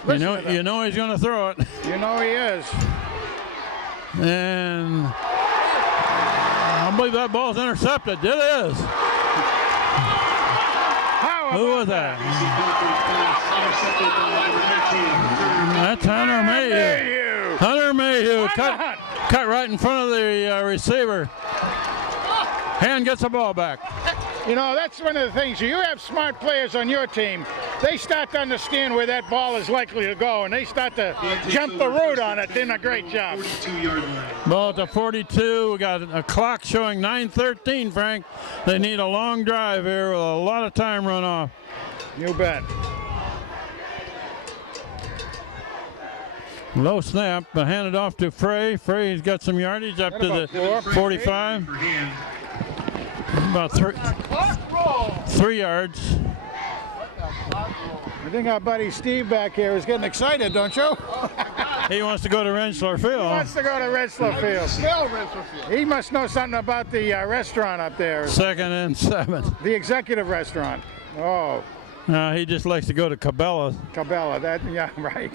You know he's going to throw it. You know he is. And I believe that ball's intercepted. It is. Who was that? That's Hunter Mayhew. Hunter Mayhew cut right in front of the receiver. Hand gets the ball back. You know, that's one of the things. You have smart players on your team. They start to understand where that ball is likely to go, and they start to jump the route on it. Doing a great job. 42-yard line. Ball at the 42. We got a clock showing 9:13, Frank. They need a long drive here with a lot of time run off. You bet. Low snap, but handed off to Frey. Frey's got some yardage up to the 45. About 3 yards. I think our buddy Steve back here is getting excited, don't you? He wants to go to Rensselaer Field. He wants to go to Rensselaer Field. He must know something about the restaurant up there. 2nd and 7. The executive restaurant. Oh. No, he just likes to go to Cabela's. Cabela, yeah, right.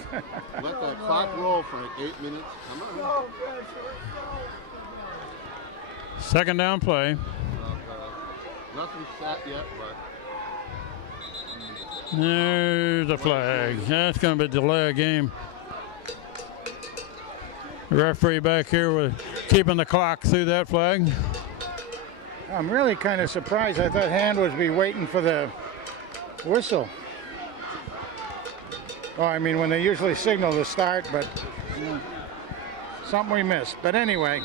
Let that clock roll for 8 minutes. Come on. 2nd down play. Nothing set yet, but There's a flag. That's going to be a delay of game. The referee back here was keeping the clock through that flag. I'm really kind of surprised. I thought Hand would be waiting for the whistle. Oh, I mean, when they usually signal the start, but something we missed. But anyway.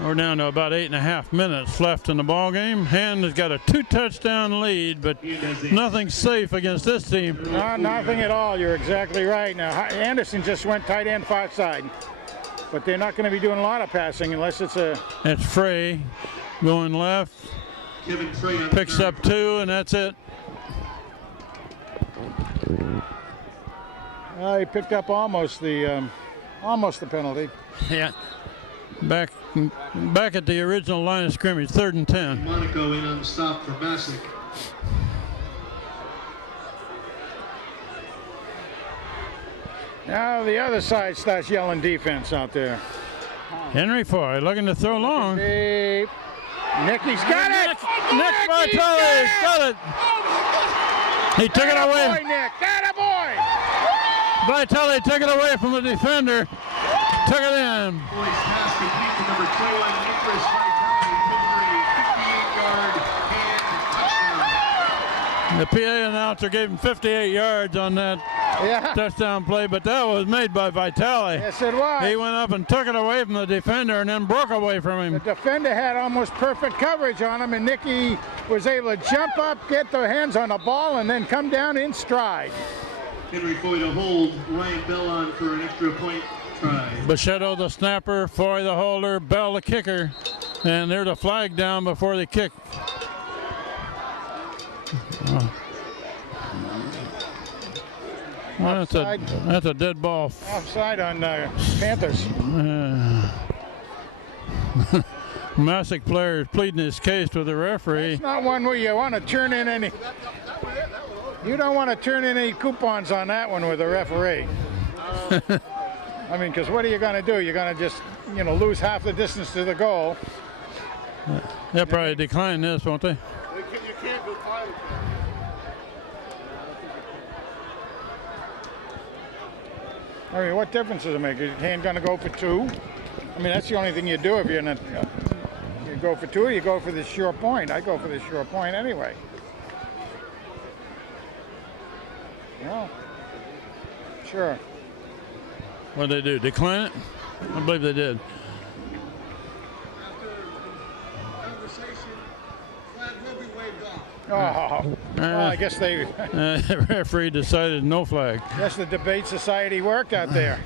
We're down to about 8.5 minutes left in the ball game. Hand has got a 2-touchdown lead, but nothing safe against this team. No, nothing at all. You're exactly right. Now, Anderson just went tight end far side, but they're not going to be doing a lot of passing unless it's a... That's Frey going left. Kevin Frey picks up 2, and that's it. He picked up almost the penalty. Yeah. Back at the original line of scrimmage, 3rd and 10. Monaco in on the stop for Masuk. Now the other side starts yelling defense out there. Henry Foy looking to throw long. Deep. Nicky's got it! Nick Bartelli got it! He took it away. Boy, Nick. Attaboy! Bartelli took it away from the defender. Took it in. Boys pass complete to number 21, Nicholas Bartelli, 58-yard hand touchdown. The PA announcer gave him 58 yards on that touchdown play, but that was made by Vitale. Yes, it was. He went up and took it away from the defender and then broke away from him. The defender had almost perfect coverage on him, and Nicky was able to jump up, get their hands on the ball, and then come down in stride. Henry Foy to hold, Ryan Bell on for an extra point try. Bachetto the snapper, Foy the holder, Bell the kicker, and there's a flag down before the kick. Well, that's a dead ball. Offside on Panthers. Masuk player is pleading his case with the referee. It's not one where you want to turn in any. You don't want to turn in any coupons on that one with the referee. I mean, because what are you going to do? You're going to just, lose half the distance to the goal. They'll probably decline this, won't they? You can't go final. I mean, what difference does it make? Is your hand going to go for 2? I mean, that's the only thing you do if you're in a, you go for 2 or you go for the sure point. I go for the sure point anyway. Well, sure. What did they do? Decline it? I believe they did. Oh, well, I guess they. The referee decided no flag. Guess the debate society worked out there.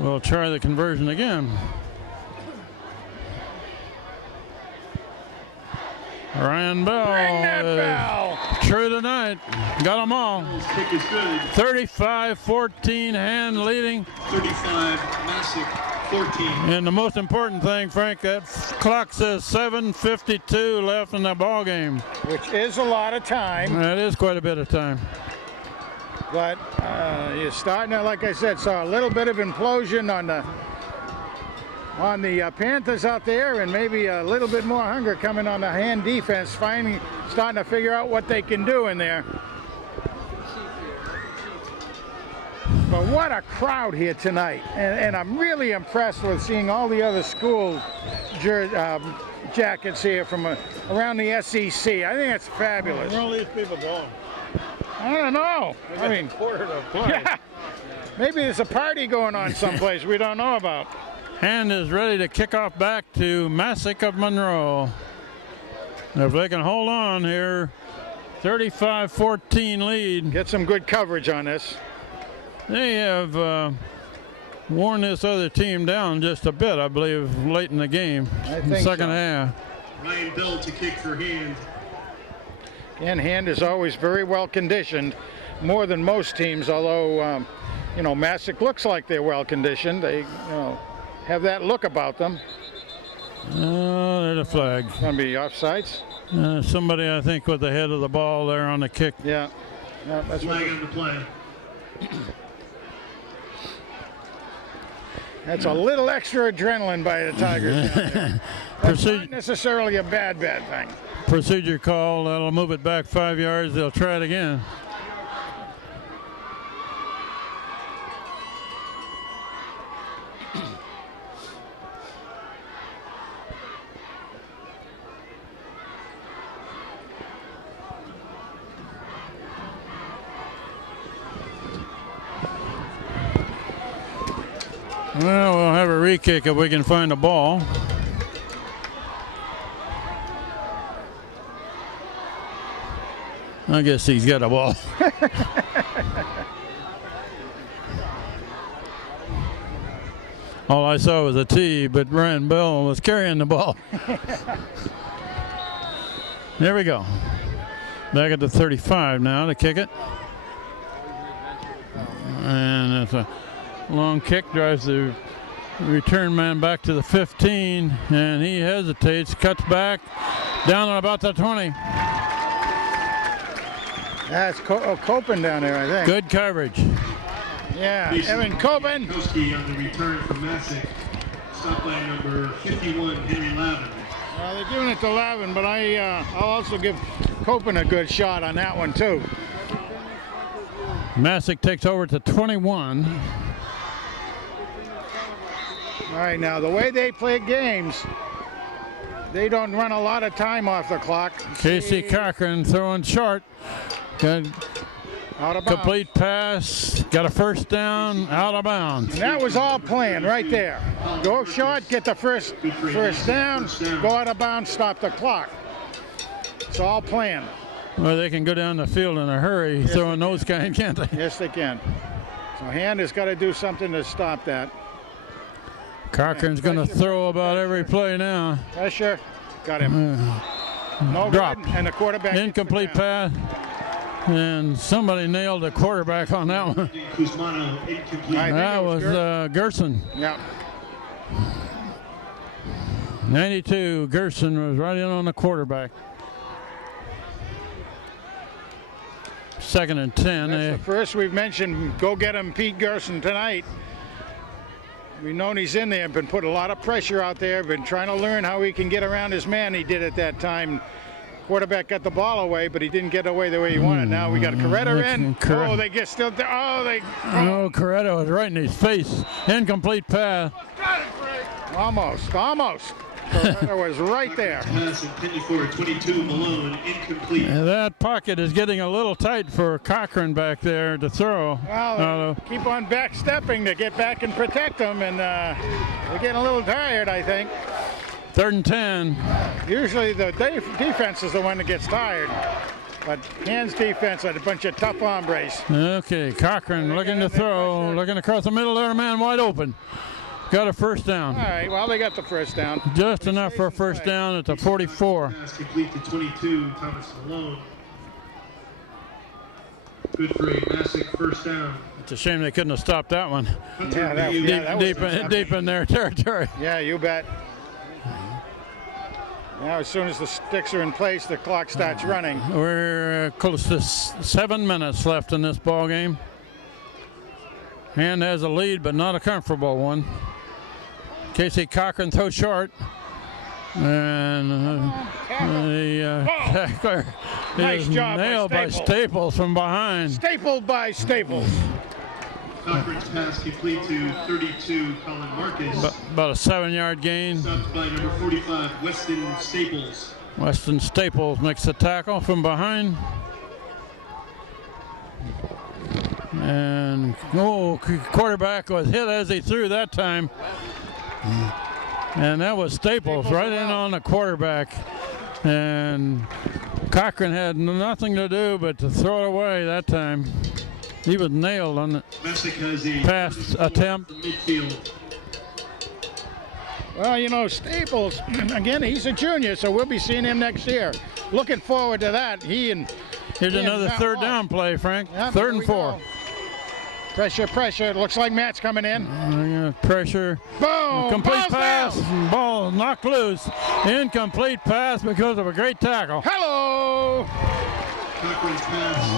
We'll try the conversion again. Ryan Bell. Ring that bell. True tonight. Got them all. His kick is good. 35-14, Hand leading. 35, Masuk, 14. And the most important thing, Frank, that clock says 7:52 left in the ball game. Which is a lot of time. That is quite a bit of time. But you're starting to, like I said, saw a little bit of implosion on the Panthers out there, and maybe a little bit more hunger coming on the Hand defense, finally starting to figure out what they can do in there. But what a crowd here tonight, and I'm really impressed with seeing all the other school jackets here from around the SEC. I think it's fabulous. Where are all these people going? I don't know. I mean, quarter to play. yeah, maybe there's a party going on someplace we don't know about. Hand is ready to kick off back to Masuk of Monroe. If they can hold on here, 35-14 lead. Get some good coverage on this. They have worn this other team down just a bit, I believe, late in the game. I in the think second so. half. Ryan Bell to kick for Hand. And Hand is always very well conditioned, more than most teams, although, Masuk looks like they're well conditioned. They, have that look about them. Oh, there's a flag. Going to be offsides. Somebody, I think, with the head of the ball there on the kick. Yeah. No, that's what Flag on the play. That's a little extra adrenaline by the Tigers. That's not necessarily a bad thing. Procedure call. That'll move it back 5 yards. They'll try it again. Well, we'll have a re-kick if we can find a ball. I guess he's got a ball. All I saw was a tee, but Ryan Bell was carrying the ball. There we go. Back at the 35 now to kick it. And it's a long kick, drives the return man back to the 15, and he hesitates, cuts back, down at about the 20. That's Copen down there, I think. Good coverage. Yeah, Evan Copen. Koski on the return from Masuk. Stop by number 51, Henry Lavin. They're giving it to Lavin, but I'll also give Copen a good shot on that one, too. Masuk takes over to 21. All right, now the way they play games, they don't run a lot of time off the clock. Casey Cochran throwing short. Got Out of bounds. Complete pass. Got a first down. Out of bounds. And that was all planned right there. Go short, get the first down, go out of bounds, stop the clock. It's all planned. Well, they can go down the field in a hurry throwing those kind, can't they? Yes, they can. So Hand has got to do something to stop that. Cochran's going to throw about every play now. Pressure. Got him. No Drop. good, and the quarterback. Incomplete pass. And somebody nailed the quarterback on that one. That was Gerson. Yeah. 92, Gerson was right in on the quarterback. 2nd and 10. That's the first we've mentioned. Go get him, Pete Gerson, tonight. We've known he's in there, been put a lot of pressure out there, been trying to learn how he can get around his man. He did at that time. Quarterback got the ball away, but he didn't get away the way he wanted. Now we got Coretta in. Oh, they get still. Oh, Coretta was right in his face. Incomplete pass. Almost. Coretta was right there. Pass intended for 22, Malone, incomplete. And that pocket is getting a little tight for Cochran back there to throw. Well, keep on backstepping to get back and protect them, and we're getting a little tired, I think. 3rd and 10. Usually the defense is the one that gets tired, but Hand's defense had a bunch of tough hombres. Okay, Cochran looking to throw, looking across the middle there, man wide open. Got a first down. All right, well, they got the first down. Just enough for a first down at the 44. Pass complete to 22, Thomas Malone. Good for a Masuk first down. It's a shame they couldn't have stopped that one. Yeah, that was Deep in their territory. Yeah, you bet. Now, as soon as the sticks are in place, the clock starts running. We're close to 7 minutes left in this ball game. Hand has a lead, but not a comfortable one. Casey Cochran throws short. And the tackler is nailed by Staples from behind. Stapled by Staples. Cochran's pass complete to 32, Colin Marcus. About a 7-yard gain. Stopped by number 45, Weston Staples. Weston Staples makes the tackle from behind. And quarterback was hit as he threw that time. And that was Staples right in on the quarterback. And Cochran had nothing to do but to throw it away that time. He was nailed on the pass attempt. Well, you know, Staples, again, he's a junior, so we'll be seeing him next year. Looking forward to that. Here's another third down play, Frank. Yep, 3rd and 4. Pressure. It looks like Matt's coming in. Pressure. Boom! Complete Ball's pass. down. Ball knocked loose. Incomplete pass because of a great tackle. Hello!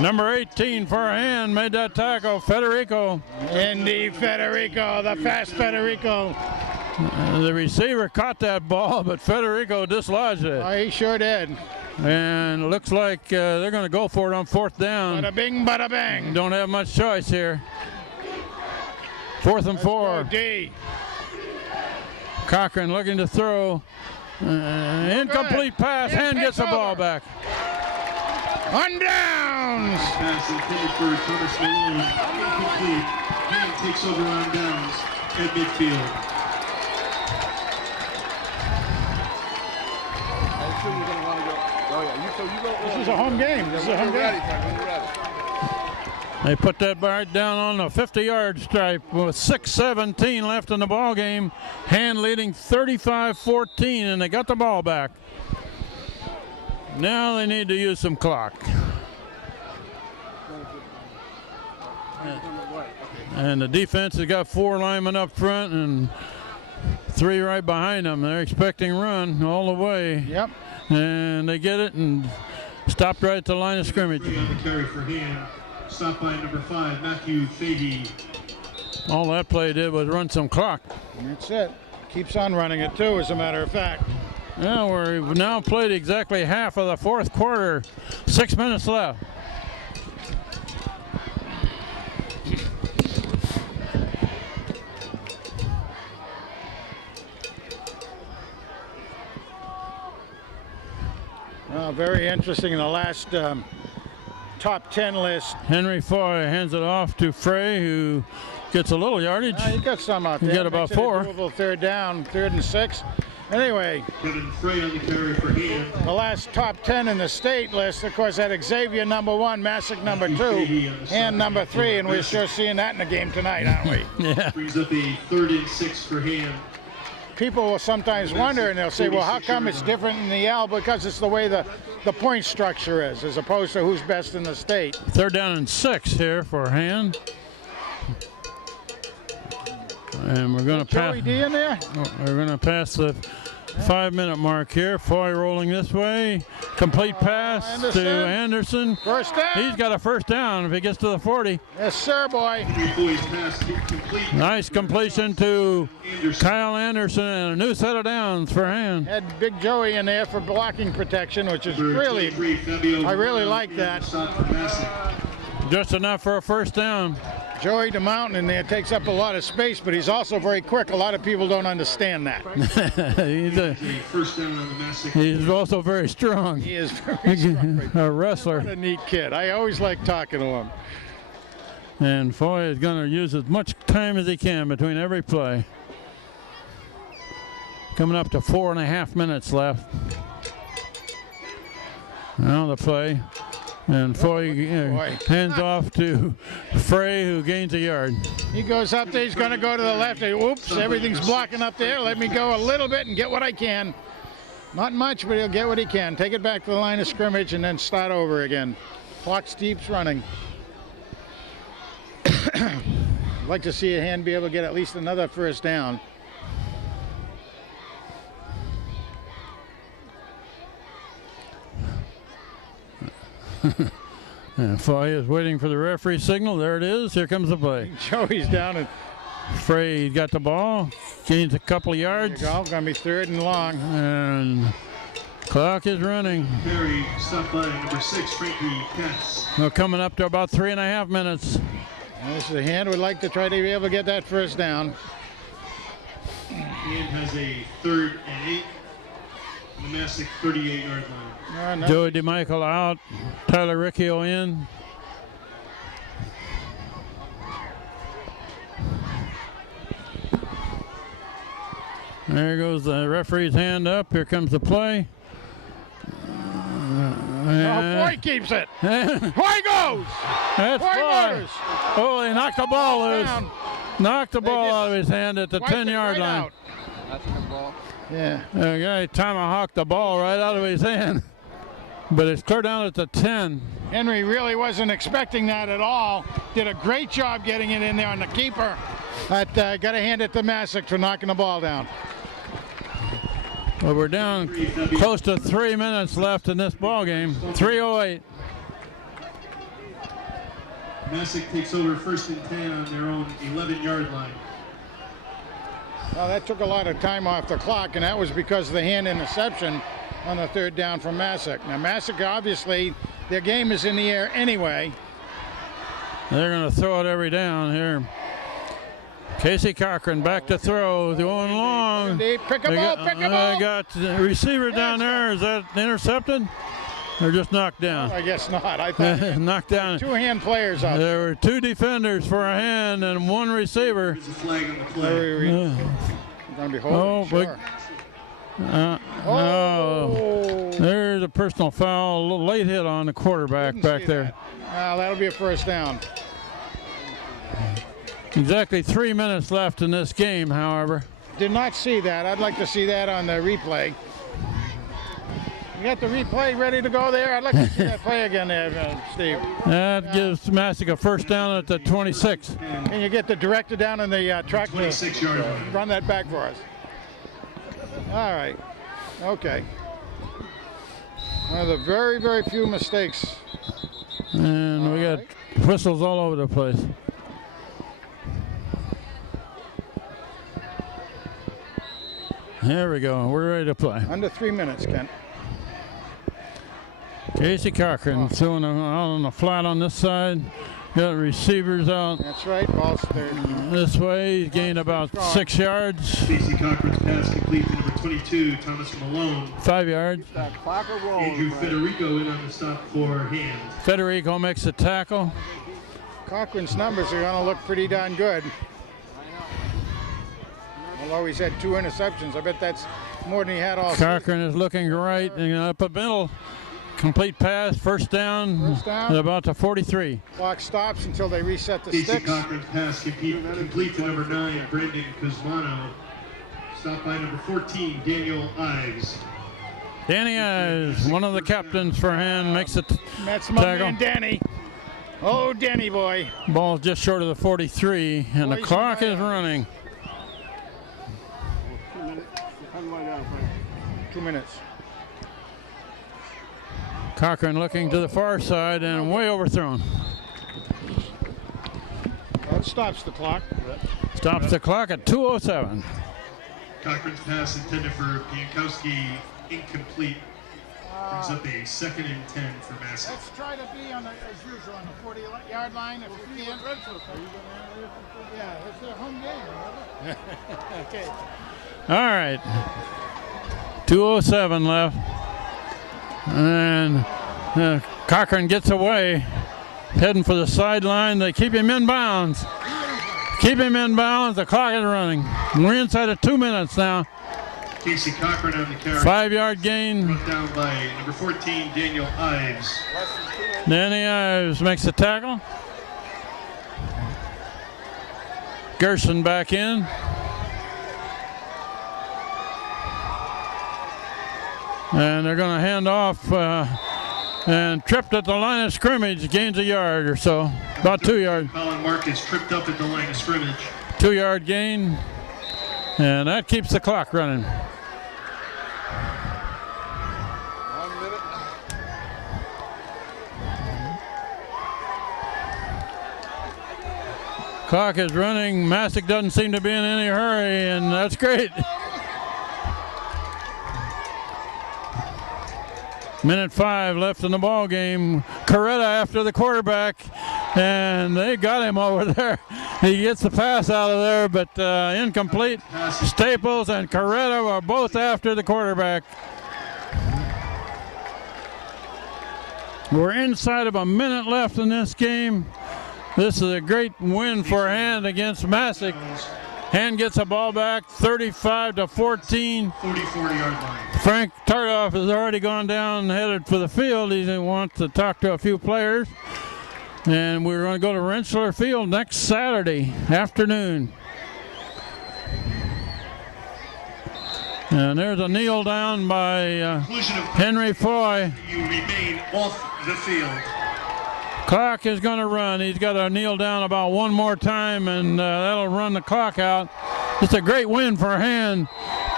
Number 18 for a Hand made that tackle. Federico. Indy Federico, the fast Federico. The receiver caught that ball, but Federico dislodged it. Oh, he sure did. And it looks like they're going to go for it on 4th down. Bada bing, bada bang. Don't have much choice here. 4th and 4. D. Cochran looking to throw. Incomplete pass. Hand gets the ball back. On downs. Pass intended for Thomas Malone. Incomplete. Hand takes over on downs at midfield. This is a home game. They put that right down on the 50-yard stripe with 6:17 left in the ball game. Hand leading 35-14, and they got the ball back. Now they need to use some clock. And the defense has got 4 linemen up front and 3 right behind them. They're expecting run all the way. Yep. And they get it and stopped right at the line of scrimmage. On the carry for Hand. Stopped by number 5, Matthew Fahey. All that play did was run some clock. That's it. Keeps on running it too, as a matter of fact. Yeah, we've now played exactly half of the 4th quarter. 6 minutes left. Very interesting in the last top 10 list. Henry Foy hands it off to Frey, who gets a little yardage. You got some out there. You got about Makes it a 4. doable third down, 3rd and 6. Anyway, Kevin Frey on the carry for hand. the last top 10 in the state list, of course, had Xavier number 1, Masuk number 2, and number 3, and we're sure seeing that in the game tonight, aren't we? Yeah. Brings up a 3rd and 6 for hand. People will sometimes wonder, and they'll say, well, how come it's different in the L? Because it's the way the point structure is, as opposed to who's best in the state. 3rd down and 6 here for hand. And we're going to pass. Joey D in there? We're going to pass the 5-minute mark here. Foy rolling this way. Complete pass to Anderson. First down. He's got a first down if he gets to the 40. Yes, sir, boy. Boys pass complete. Nice completion to Kyle Anderson and a new set of downs for hand. Had Big Joey in there for blocking protection, which is really, I really like that. Just enough for a first down. Joey the Mountain in there takes up a lot of space, but he's also very quick. A lot of people don't understand that. He's also very strong. He is very strong. A wrestler. What a neat kid. I always like talking to him. And Foy is going to use as much time as he can between every play. Coming up to 4.5 minutes left. Now the play. And Foy hands off to Frey, who gains a yard. He goes up there. He's going to go to the left. Oops, everything's blocking up there. Let me go a little bit and get what I can. Not much, but he'll get what he can. Take it back to the line of scrimmage and then start over again. Clock keeps running. I'd like to see a hand be able to get at least another first down. And Foy is waiting for the referee signal. There it is. Here comes the play. Joey's down and Frey got the ball, gains a couple of yards. there you go. Going to be 3rd and long. And clock is running. Barry stopped by number 6, Frankie Cass. We're coming up to about 3.5 minutes. And this is a hand would like to try to be able to get that first down. Ian has a 3rd and 8. The Masuk 38-yard line. No. Joey DeMichael out. Tyler Riccio in. There goes the referee's hand up. Here comes the play. Foy keeps it. Foy goes. That's Foy Foy. goes. Oh, he knocked the ball loose. Down. Knocked the ball out of his hand at the Wiped it 10-yard right line. out. Yeah. The guy tomahawked the ball right out of his hand. But it's clear down at the 10. Henry really wasn't expecting that at all. Did a great job getting it in there on the keeper. But got to hand it to Masuk for knocking the ball down. Well, we're down close to 3 minutes left in this ball game. 3:08. Masuk takes over 1st and 10 on their own 11-yard line. Well, that took a lot of time off the clock, and that was because of the hand interception on the 3rd down from Masuk. Now, Masuk, obviously, their game is in the air anyway. They're going to throw it every down here. Casey Cochran back to throw, going long. Pick a ball, pick a ball. They got the receiver down there. Is that intercepted? Or just knocked down? I guess not. I thought knocked down. 2-hand players out there were 2 defenders for a hand and 1 receiver. There's a flag on the play. Going to be holding, sure. There's a personal foul, a little late hit on the quarterback back there. That'll be a first down. Exactly 3 minutes left in this game, however. Did not see that. I'd like to see that on the replay. You got the replay ready to go there? I'd like to see that play again there, Steve. That gives Masuk a first down at the 26. Can you get the director down in the track to 26-yard line. run that back for us? All right. Okay. One of the very, very few mistakes. And we got whistles all over the place. There we go. We're ready to play. Under 3 minutes, Kent. Casey Cochran throwing out on the flat on this side. Got receivers out. That's right. Ball's third. This way. He's gained about 6 yards. Casey Cochran's pass complete to number 22, Thomas Malone. 5 yards. Keep that clock a rolling, Andrew Frank. Federico in on the stop for hand. Federico makes the tackle. Cochran's numbers are going to look pretty darn good. Although he's had 2 interceptions, I bet that's more than he had all season. Cochran is looking great. And up the middle. Complete pass, first down, First down. at about the 43. Clock stops until they reset the Casey sticks. Cochran's pass complete to number 9, Brandon Cusmano. Stopped by number 14, Daniel Ives. Danny Ives, one of the captains for hand, makes the That's my tackle. man, Danny. Oh, Danny boy. Ball just short of the 43, and the Poison clock is right on. running. 2 minutes. Come right down, Frank. 2 minutes. Cochran looking to the far side and way overthrown. That stops the clock. Stops the clock at 2:07. Cochran's pass intended for Piankowski, incomplete. Brings up a 2nd and 10 for Masuk. Let's try to be on as usual on the 40-yard line if we can. Yeah, it's a home game. Okay. All right. 2:07 left. And Cochran gets away, heading for the sideline. They keep him in bounds. Keep him in bounds. The clock is running. We're inside of 2 minutes now. Casey Cochran on the carry. 5-yard gain. Brought down by number 14, Daniel Ives. Danny Ives makes the tackle. Gerson back in. And they're going to hand off and tripped at the line of scrimmage, gains a yard or so, about 2 yards. Colin Marcus tripped up at the line of scrimmage. 2-yard gain, and that keeps the clock running. 1 minute. Clock is running. Masuk doesn't seem to be in any hurry, and that's great. Minute 5 left in the ball game. Coretta after the quarterback, and they got him over there. He gets the pass out of there, but incomplete. Staples and Coretta are both after the quarterback. We're inside of a minute left in this game. This is a great win for Hand against Masuk. Hand gets the ball back, 35-14. 44-yard line. Frank Tardoff has already gone down and headed for the field. He wants to talk to a few players. And we're going to go to Rensselaer Field next Saturday afternoon. And there's a kneel down by Henry Foy. You remain off the field. Clock is going to run. He's got to kneel down about one more time, and that'll run the clock out. It's a great win for Hand.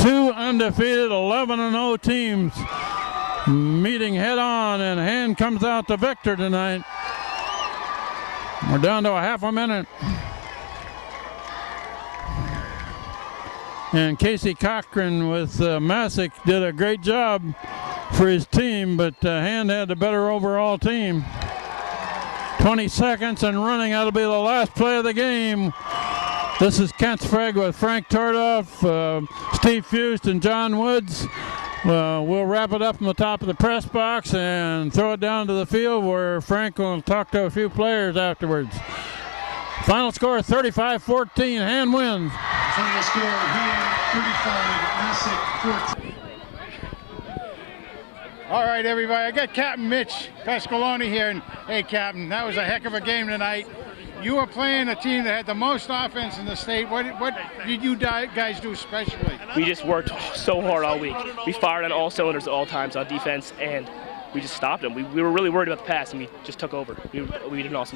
2 undefeated, 11-0 teams meeting head on, and Hand comes out the victor tonight. We're down to a half a minute. And Casey Cochran with Masuk did a great job for his team, but Hand had the better overall team. 20 seconds and running. That'll be the last play of the game. This is Kent Sprague with Frank Tardoff, Steve Fust, and John Woods. We'll wrap it up from the top of the press box and throw it down to the field where Frank will talk to a few players afterwards. Final score 35-14. Hand wins. Final score, Hand 35, Masuk 14. All right, everybody. I got Captain Mitch Pasqualoni here, and hey, Captain, that was a heck of a game tonight. You were playing a team that had the most offense in the state. What did you guys do specially? We just worked so hard all week. We fired on all cylinders at all times on defense, and we just stopped them. We were really worried about the pass, and we just took over. We did an awesome job.